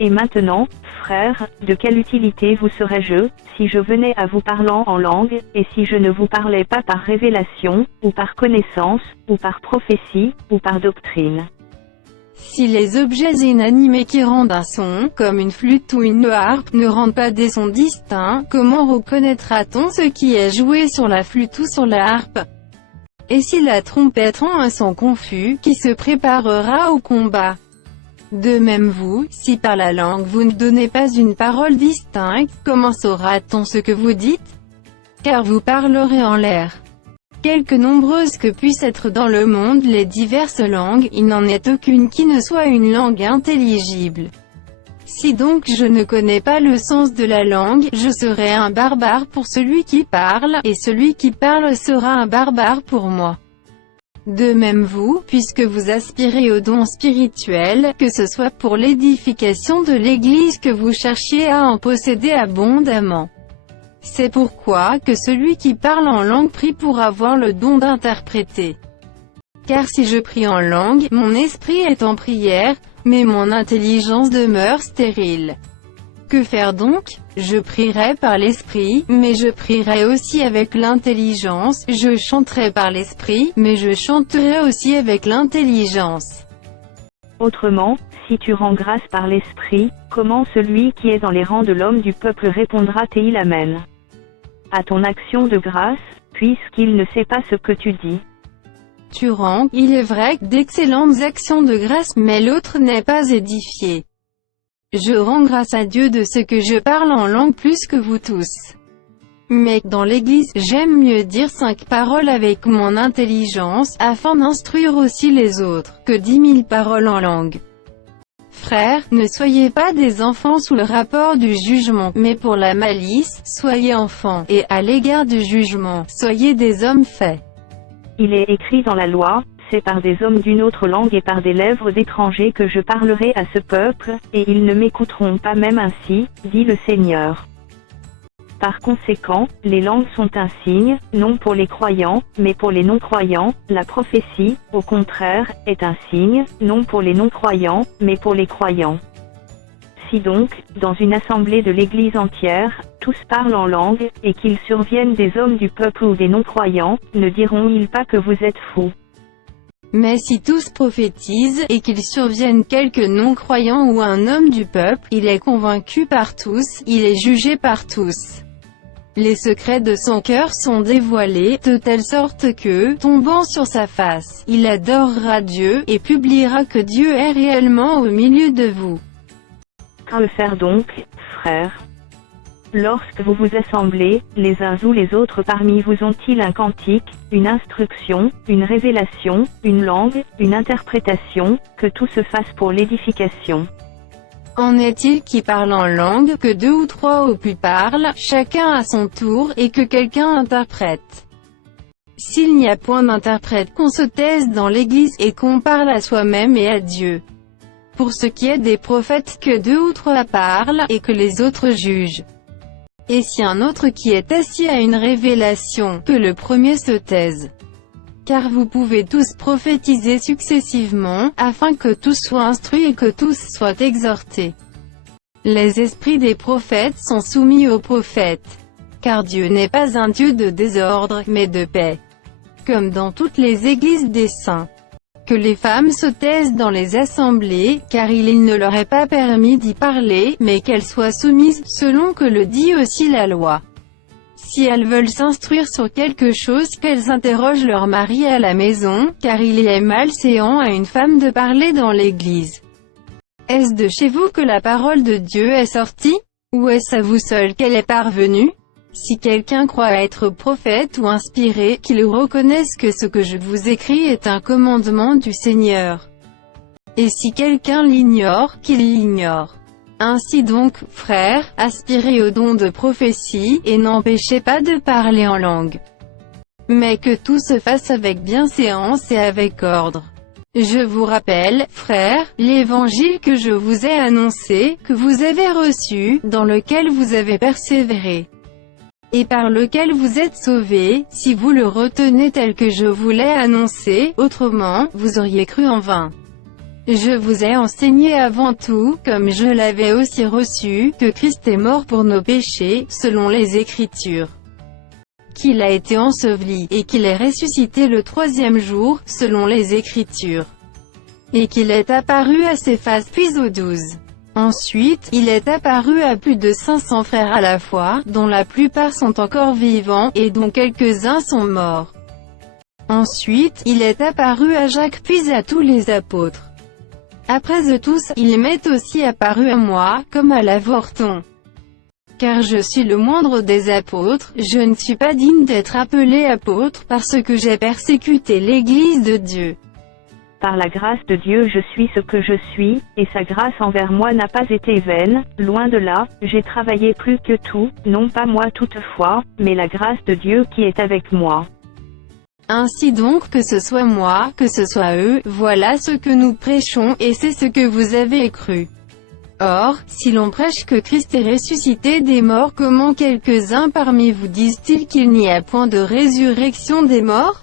Et maintenant, frères, de quelle utilité vous serais-je, si je venais à vous parlant en langue, et si je ne vous parlais pas par révélation, ou par connaissance, ou par prophétie, ou par doctrine? Si les objets inanimés qui rendent un son, comme une flûte ou une harpe, ne rendent pas des sons distincts, comment reconnaîtra-t-on ce qui est joué sur la flûte ou sur la harpe? Et si la trompette rend un son confus, qui se préparera au combat? De même vous, si par la langue vous ne donnez pas une parole distincte, comment saura-t-on ce que vous dites? Car vous parlerez en l'air. quelque nombreuses que puissent être dans le monde les diverses langues, il n'en est aucune qui ne soit une langue intelligible. Si donc je ne connais pas le sens de la langue, je serai un barbare pour celui qui parle, et celui qui parle sera un barbare pour moi. De même vous, puisque vous aspirez aux dons spirituels, que ce soit pour l'édification de l'Église que vous cherchiez à en posséder abondamment. C'est pourquoi que celui qui parle en langue prie pour avoir le don d'interpréter. Car si je prie en langue, mon esprit est en prière, mais mon intelligence demeure stérile. Que faire donc? Je prierai par l'esprit, mais je prierai aussi avec l'intelligence, je chanterai par l'esprit, mais je chanterai aussi avec l'intelligence. Autrement, si tu rends grâce par l'esprit, comment celui qui est dans les rangs de l'homme du peuple répondra-t-il Amen à ton action de grâce, puisqu'il ne sait pas ce que tu dis? Tu rends, il est vrai, d'excellentes actions de grâce, mais l'autre n'est pas édifié. Je rends grâce à Dieu de ce que je parle en langue plus que vous tous. Mais, dans l'Église, j'aime mieux dire 5 paroles avec mon intelligence, afin d'instruire aussi les autres, que 10 000 paroles en langue. Frères, ne soyez pas des enfants sous le rapport du jugement, mais pour la malice, soyez enfants, et à l'égard du jugement, soyez des hommes faits. Il est écrit dans la loi, c'est par des hommes d'une autre langue et par des lèvres d'étrangers que je parlerai à ce peuple, et ils ne m'écouteront pas même ainsi, dit le Seigneur. Par conséquent, les langues sont un signe, non pour les croyants, mais pour les non-croyants. La prophétie, au contraire, est un signe, non pour les non-croyants, mais pour les croyants. Si donc, dans une assemblée de l'Église entière, tous parlent en langue, et qu'il survienne des hommes du peuple ou des non-croyants, ne diront-ils pas que vous êtes fous? Mais si tous prophétisent, et qu'il survienne quelque non-croyant ou un homme du peuple, il est convaincu par tous, il est jugé par tous. Les secrets de son cœur sont dévoilés, de telle sorte que, tombant sur sa face, il adorera Dieu, et publiera que Dieu est réellement au milieu de vous. Que faire donc, frères? Lorsque vous vous assemblez, les uns ou les autres parmi vous ont-ils un cantique, une instruction, une révélation, une langue, une interprétation, que tout se fasse pour l'édification? En est-il qui parle en langue, que 2 ou 3 au plus parlent, chacun à son tour, et que quelqu'un interprète? S'il n'y a point d'interprète, qu'on se taise dans l'Église, et qu'on parle à soi-même et à Dieu. Pour ce qui est des prophètes, que 2 ou 3 parlent, et que les autres jugent. Et si un autre qui est assis a une révélation, que le premier se taise. Car vous pouvez tous prophétiser successivement, afin que tous soient instruits et que tous soient exhortés. Les esprits des prophètes sont soumis aux prophètes. Car Dieu n'est pas un Dieu de désordre, mais de paix. Comme dans toutes les églises des saints. Que les femmes se taisent dans les assemblées, car il ne leur est pas permis d'y parler, mais qu'elles soient soumises, selon que le dit aussi la loi. Si elles veulent s'instruire sur quelque chose, qu'elles interrogent leur mari à la maison, car il est malséant à une femme de parler dans l'église. Est-ce de chez vous que la parole de Dieu est sortie? Ou est-ce à vous seul qu'elle est parvenue? Si quelqu'un croit être prophète ou inspiré, qu'il reconnaisse que ce que je vous écris est un commandement du Seigneur. Et si quelqu'un l'ignore, qu'il l'ignore. Ainsi donc, frères, aspirez au don de prophétie, et n'empêchez pas de parler en langue. Mais que tout se fasse avec bienséance et avec ordre. Je vous rappelle, frères, l'évangile que je vous ai annoncé, que vous avez reçu, dans lequel vous avez persévéré. Et par lequel vous êtes sauvés, si vous le retenez tel que je vous l'ai annoncé, autrement, vous auriez cru en vain. Je vous ai enseigné avant tout, comme je l'avais aussi reçu, que Christ est mort pour nos péchés, selon les Écritures. Qu'il a été enseveli, et qu'il est ressuscité le 3e jour, selon les Écritures. Et qu'il est apparu à Céphas puis aux 12. Ensuite, il est apparu à plus de 500 frères à la fois, dont la plupart sont encore vivants, et dont quelques-uns sont morts. Ensuite, il est apparu à Jacques puis à tous les apôtres. Après eux tous, il m'est aussi apparu à moi, comme à l'avorton. car je suis le moindre des apôtres, je ne suis pas digne d'être appelé apôtre parce que j'ai persécuté l'Église de Dieu. Par la grâce de Dieu je suis ce que je suis, et sa grâce envers moi n'a pas été vaine, loin de là, j'ai travaillé plus que tout, non pas moi toutefois, mais la grâce de Dieu qui est avec moi. Ainsi donc que ce soit moi, que ce soit eux, voilà ce que nous prêchons et c'est ce que vous avez cru. Or, si l'on prêche que Christ est ressuscité des morts, comment quelques-uns parmi vous disent-ils qu'il n'y a point de résurrection des morts?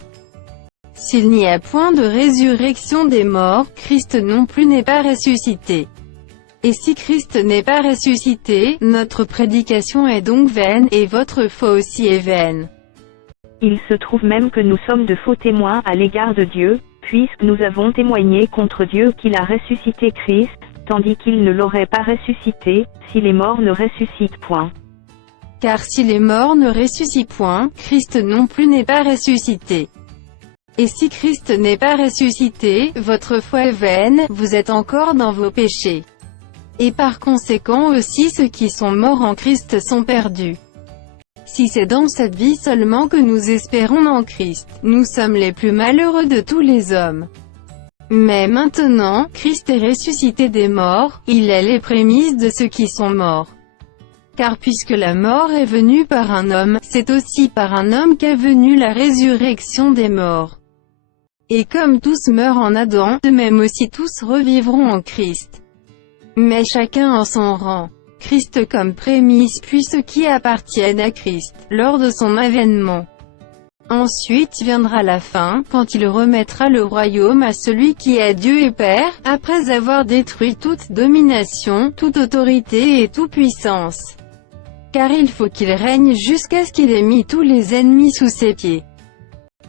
S'il n'y a point de résurrection des morts, Christ non plus n'est pas ressuscité. Et si Christ n'est pas ressuscité, notre prédication est donc vaine, et votre foi aussi est vaine. Il se trouve même que nous sommes de faux témoins à l'égard de Dieu, puisque nous avons témoigné contre Dieu qu'il a ressuscité Christ, tandis qu'il ne l'aurait pas ressuscité, si les morts ne ressuscitent point. Car si les morts ne ressuscitent point, Christ non plus n'est pas ressuscité. Et si Christ n'est pas ressuscité, votre foi est vaine, vous êtes encore dans vos péchés. Et par conséquent aussi ceux qui sont morts en Christ sont perdus. Si c'est dans cette vie seulement que nous espérons en Christ, nous sommes les plus malheureux de tous les hommes. Mais maintenant, Christ est ressuscité des morts, il est les prémices de ceux qui sont morts. Car puisque la mort est venue par un homme, c'est aussi par un homme qu'est venue la résurrection des morts. Et comme tous meurent en Adam, de même aussi tous revivront en Christ. Mais chacun en son rang. Christ comme prémisse puis ceux qui appartiennent à Christ, lors de son avènement. Ensuite viendra la fin, quand il remettra le royaume à celui qui est Dieu et Père, après avoir détruit toute domination, toute autorité et toute puissance. Car il faut qu'il règne jusqu'à ce qu'il ait mis tous les ennemis sous ses pieds.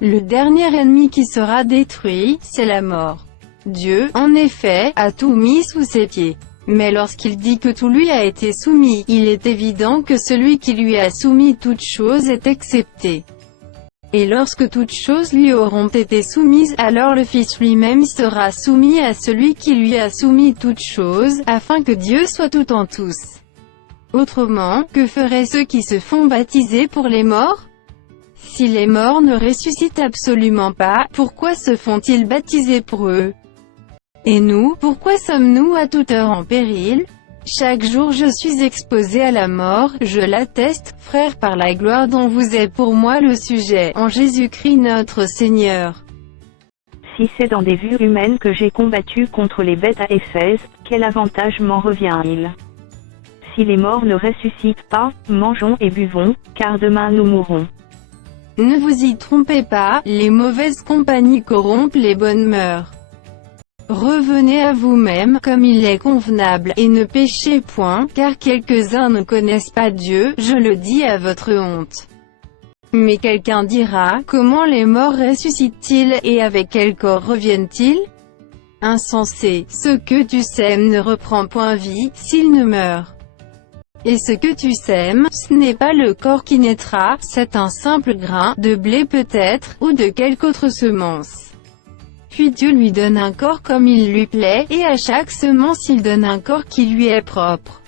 Le dernier ennemi qui sera détruit, c'est la mort. Dieu, en effet, a tout mis sous ses pieds. Mais lorsqu'il dit que tout lui a été soumis, il est évident que celui qui lui a soumis toutes choses est excepté. Et lorsque toutes choses lui auront été soumises, alors le Fils lui-même sera soumis à celui qui lui a soumis toutes choses, afin que Dieu soit tout en tous. Autrement, que feraient ceux qui se font baptiser pour les morts? Si les morts ne ressuscitent absolument pas, pourquoi se font-ils baptiser pour eux? Et nous, pourquoi sommes-nous à toute heure en péril? Chaque jour je suis exposé à la mort, je l'atteste, frères, par la gloire dont vous est pour moi le sujet, en Jésus-Christ notre Seigneur. Si c'est dans des vues humaines que j'ai combattu contre les bêtes à Éphèse, quel avantage m'en revient-il? Si les morts ne ressuscitent pas, mangeons et buvons, car demain nous mourrons. Ne vous y trompez pas, les mauvaises compagnies corrompent les bonnes mœurs. Revenez à vous-même, comme il est convenable, et ne péchez point, car quelques-uns ne connaissent pas Dieu, je le dis à votre honte. Mais quelqu'un dira, comment les morts ressuscitent-ils, et avec quel corps reviennent-ils? Insensé, ce que tu sèmes ne reprend point vie, s'il ne meurt. Et ce que tu sèmes, ce n'est pas le corps qui naîtra, c'est un simple grain, de blé peut-être, ou de quelque autre semence. Puis Dieu lui donne un corps comme il lui plaît, et à chaque semence il donne un corps qui lui est propre.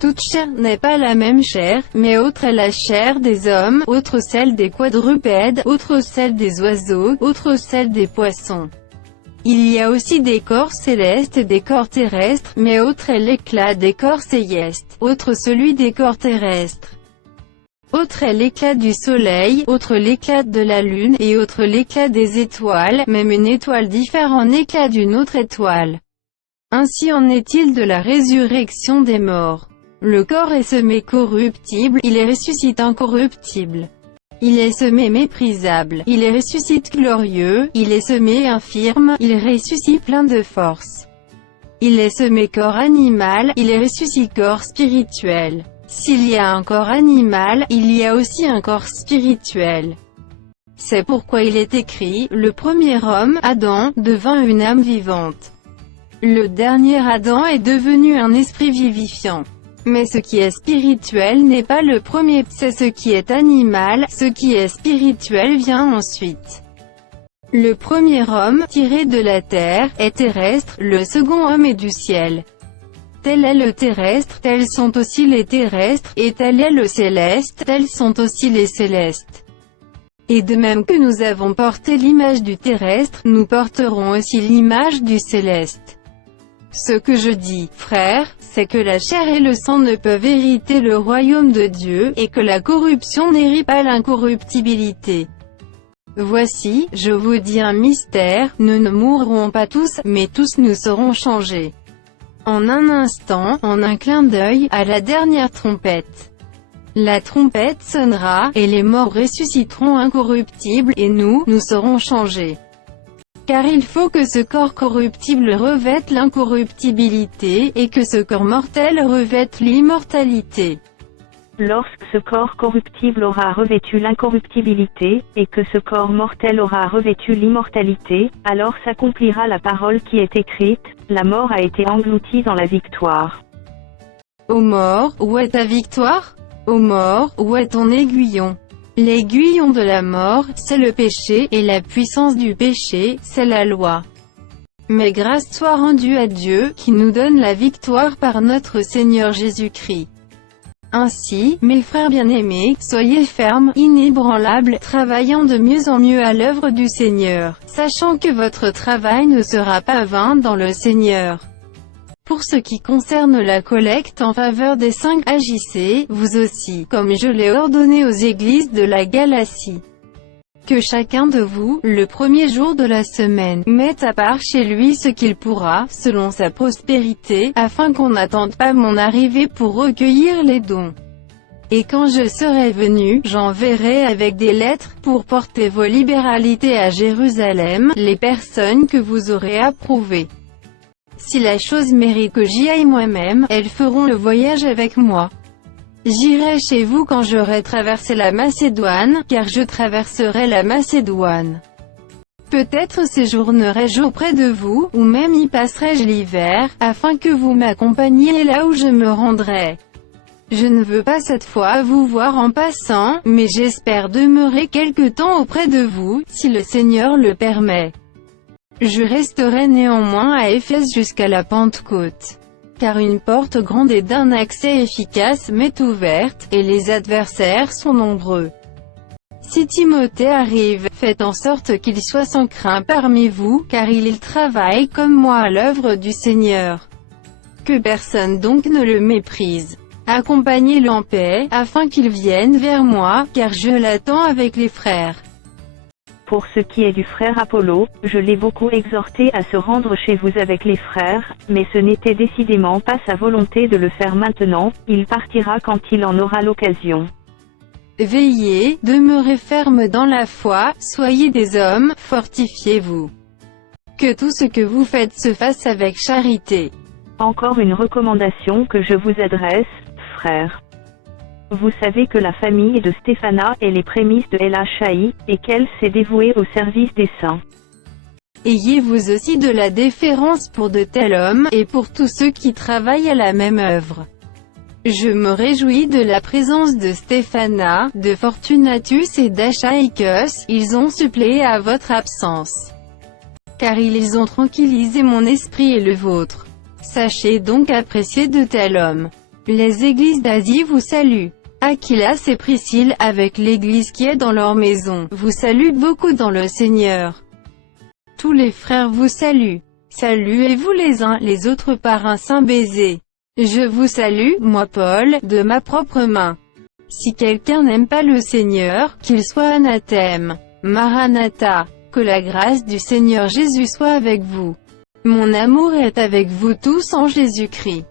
Toute chair n'est pas la même chair, mais autre est la chair des hommes, autre celle des quadrupèdes, autre celle des oiseaux, autre celle des poissons. Il y a aussi des corps célestes et des corps terrestres, mais autre est l'éclat des corps célestes, autre celui des corps terrestres. Autre est l'éclat du soleil, autre l'éclat de la lune, et autre l'éclat des étoiles, même une étoile diffère en éclat d'une autre étoile. Ainsi en est-il de la résurrection des morts. Le corps est semé corruptible, il est ressuscité incorruptible. Il est semé méprisable, il est ressuscité glorieux, il est semé infirme, il ressuscite plein de force. Il est semé corps animal, il est ressuscité corps spirituel. S'il y a un corps animal, il y a aussi un corps spirituel. C'est pourquoi il est écrit, le premier homme, Adam, devint une âme vivante. Le dernier Adam est devenu un esprit vivifiant. Mais ce qui est spirituel n'est pas le premier, c'est ce qui est animal, ce qui est spirituel vient ensuite. Le premier homme, tiré de la terre, est terrestre, le second homme est du ciel. tel est le terrestre, tels sont aussi les terrestres, et tel est le céleste, tels sont aussi les célestes. Et de même que nous avons porté l'image du terrestre, nous porterons aussi l'image du céleste. Ce que je dis, frères, c'est que la chair et le sang ne peuvent hériter le royaume de Dieu, et que la corruption n'hérite pas l'incorruptibilité. Voici, je vous dis un mystère, nous ne mourrons pas tous, mais tous nous serons changés. En un instant, en un clin d'œil, à la dernière trompette. La trompette sonnera, et les morts ressusciteront incorruptibles, et nous serons changés. Car il faut que ce corps corruptible revête l'incorruptibilité, et que ce corps mortel revête l'immortalité. Lorsque ce corps corruptible aura revêtu l'incorruptibilité, et que ce corps mortel aura revêtu l'immortalité, alors s'accomplira la parole qui est écrite, la mort a été engloutie dans la victoire. Ô mort, où est ta victoire? Ô mort, où est ton aiguillon? L'aiguillon de la mort, c'est le péché, et la puissance du péché, c'est la loi. Mais grâce soit rendue à Dieu, qui nous donne la victoire par notre Seigneur Jésus-Christ. Ainsi, mes frères bien-aimés, soyez fermes, inébranlables, travaillant de mieux en mieux à l'œuvre du Seigneur, sachant que votre travail ne sera pas vain dans le Seigneur. Pour ce qui concerne la collecte en faveur des saints, agissez, vous aussi, comme je l'ai ordonné aux églises de la Galatie. Que chacun de vous, le premier jour de la semaine, mette à part chez lui ce qu'il pourra, selon sa prospérité, afin qu'on n'attende pas mon arrivée pour recueillir les dons. Et quand je serai venu, j'enverrai avec des lettres, pour porter vos libéralités à Jérusalem, les personnes que vous aurez approuvées. Si la chose mérite que j'y aille moi-même, elles feront le voyage avec moi. J'irai chez vous quand j'aurai traversé la Macédoine, car je traverserai la Macédoine. Peut-être séjournerai-je auprès de vous, ou même y passerai-je l'hiver, afin que vous m'accompagniez là où je me rendrai. Je ne veux pas cette fois vous voir en passant, mais j'espère demeurer quelque temps auprès de vous, si le Seigneur le permet. Je resterai néanmoins à Éphèse jusqu'à la Pentecôte. Car une porte grande et d'un accès efficace m'est ouverte, et les adversaires sont nombreux. Si Timothée arrive, faites en sorte qu'il soit sans crainte parmi vous, car il travaille comme moi à l'œuvre du Seigneur. Que personne donc ne le méprise. Accompagnez-le en paix, afin qu'il vienne vers moi, car je l'attends avec les frères. Pour ce qui est du frère Apollo, je l'ai beaucoup exhorté à se rendre chez vous avec les frères, mais ce n'était décidément pas sa volonté de le faire maintenant, il partira quand il en aura l'occasion. Veillez, demeurez fermes dans la foi, soyez des hommes, fortifiez-vous. Que tout ce que vous faites se fasse avec charité. Encore une recommandation que je vous adresse, frères. Vous savez que la famille de Stéphana est les prémices de El-Hachaï, et qu'elle s'est dévouée au service des saints. Ayez vous aussi de la déférence pour de tels hommes, et pour tous ceux qui travaillent à la même œuvre. Je me réjouis de la présence de Stéphana, de Fortunatus et d'Achaïcos, ils ont suppléé à votre absence. Car ils ont tranquillisé mon esprit et le vôtre. Sachez donc apprécier de tels hommes. Les églises d'Asie vous saluent. Aquilas et Priscille, avec l'église qui est dans leur maison, vous saluent beaucoup dans le Seigneur. Tous les frères vous saluent. Saluez-vous les uns les autres par un saint baiser. Je vous salue, moi Paul, de ma propre main. Si quelqu'un n'aime pas le Seigneur, qu'il soit anathème. Maranatha. Que la grâce du Seigneur Jésus soit avec vous. Mon amour est avec vous tous en Jésus-Christ.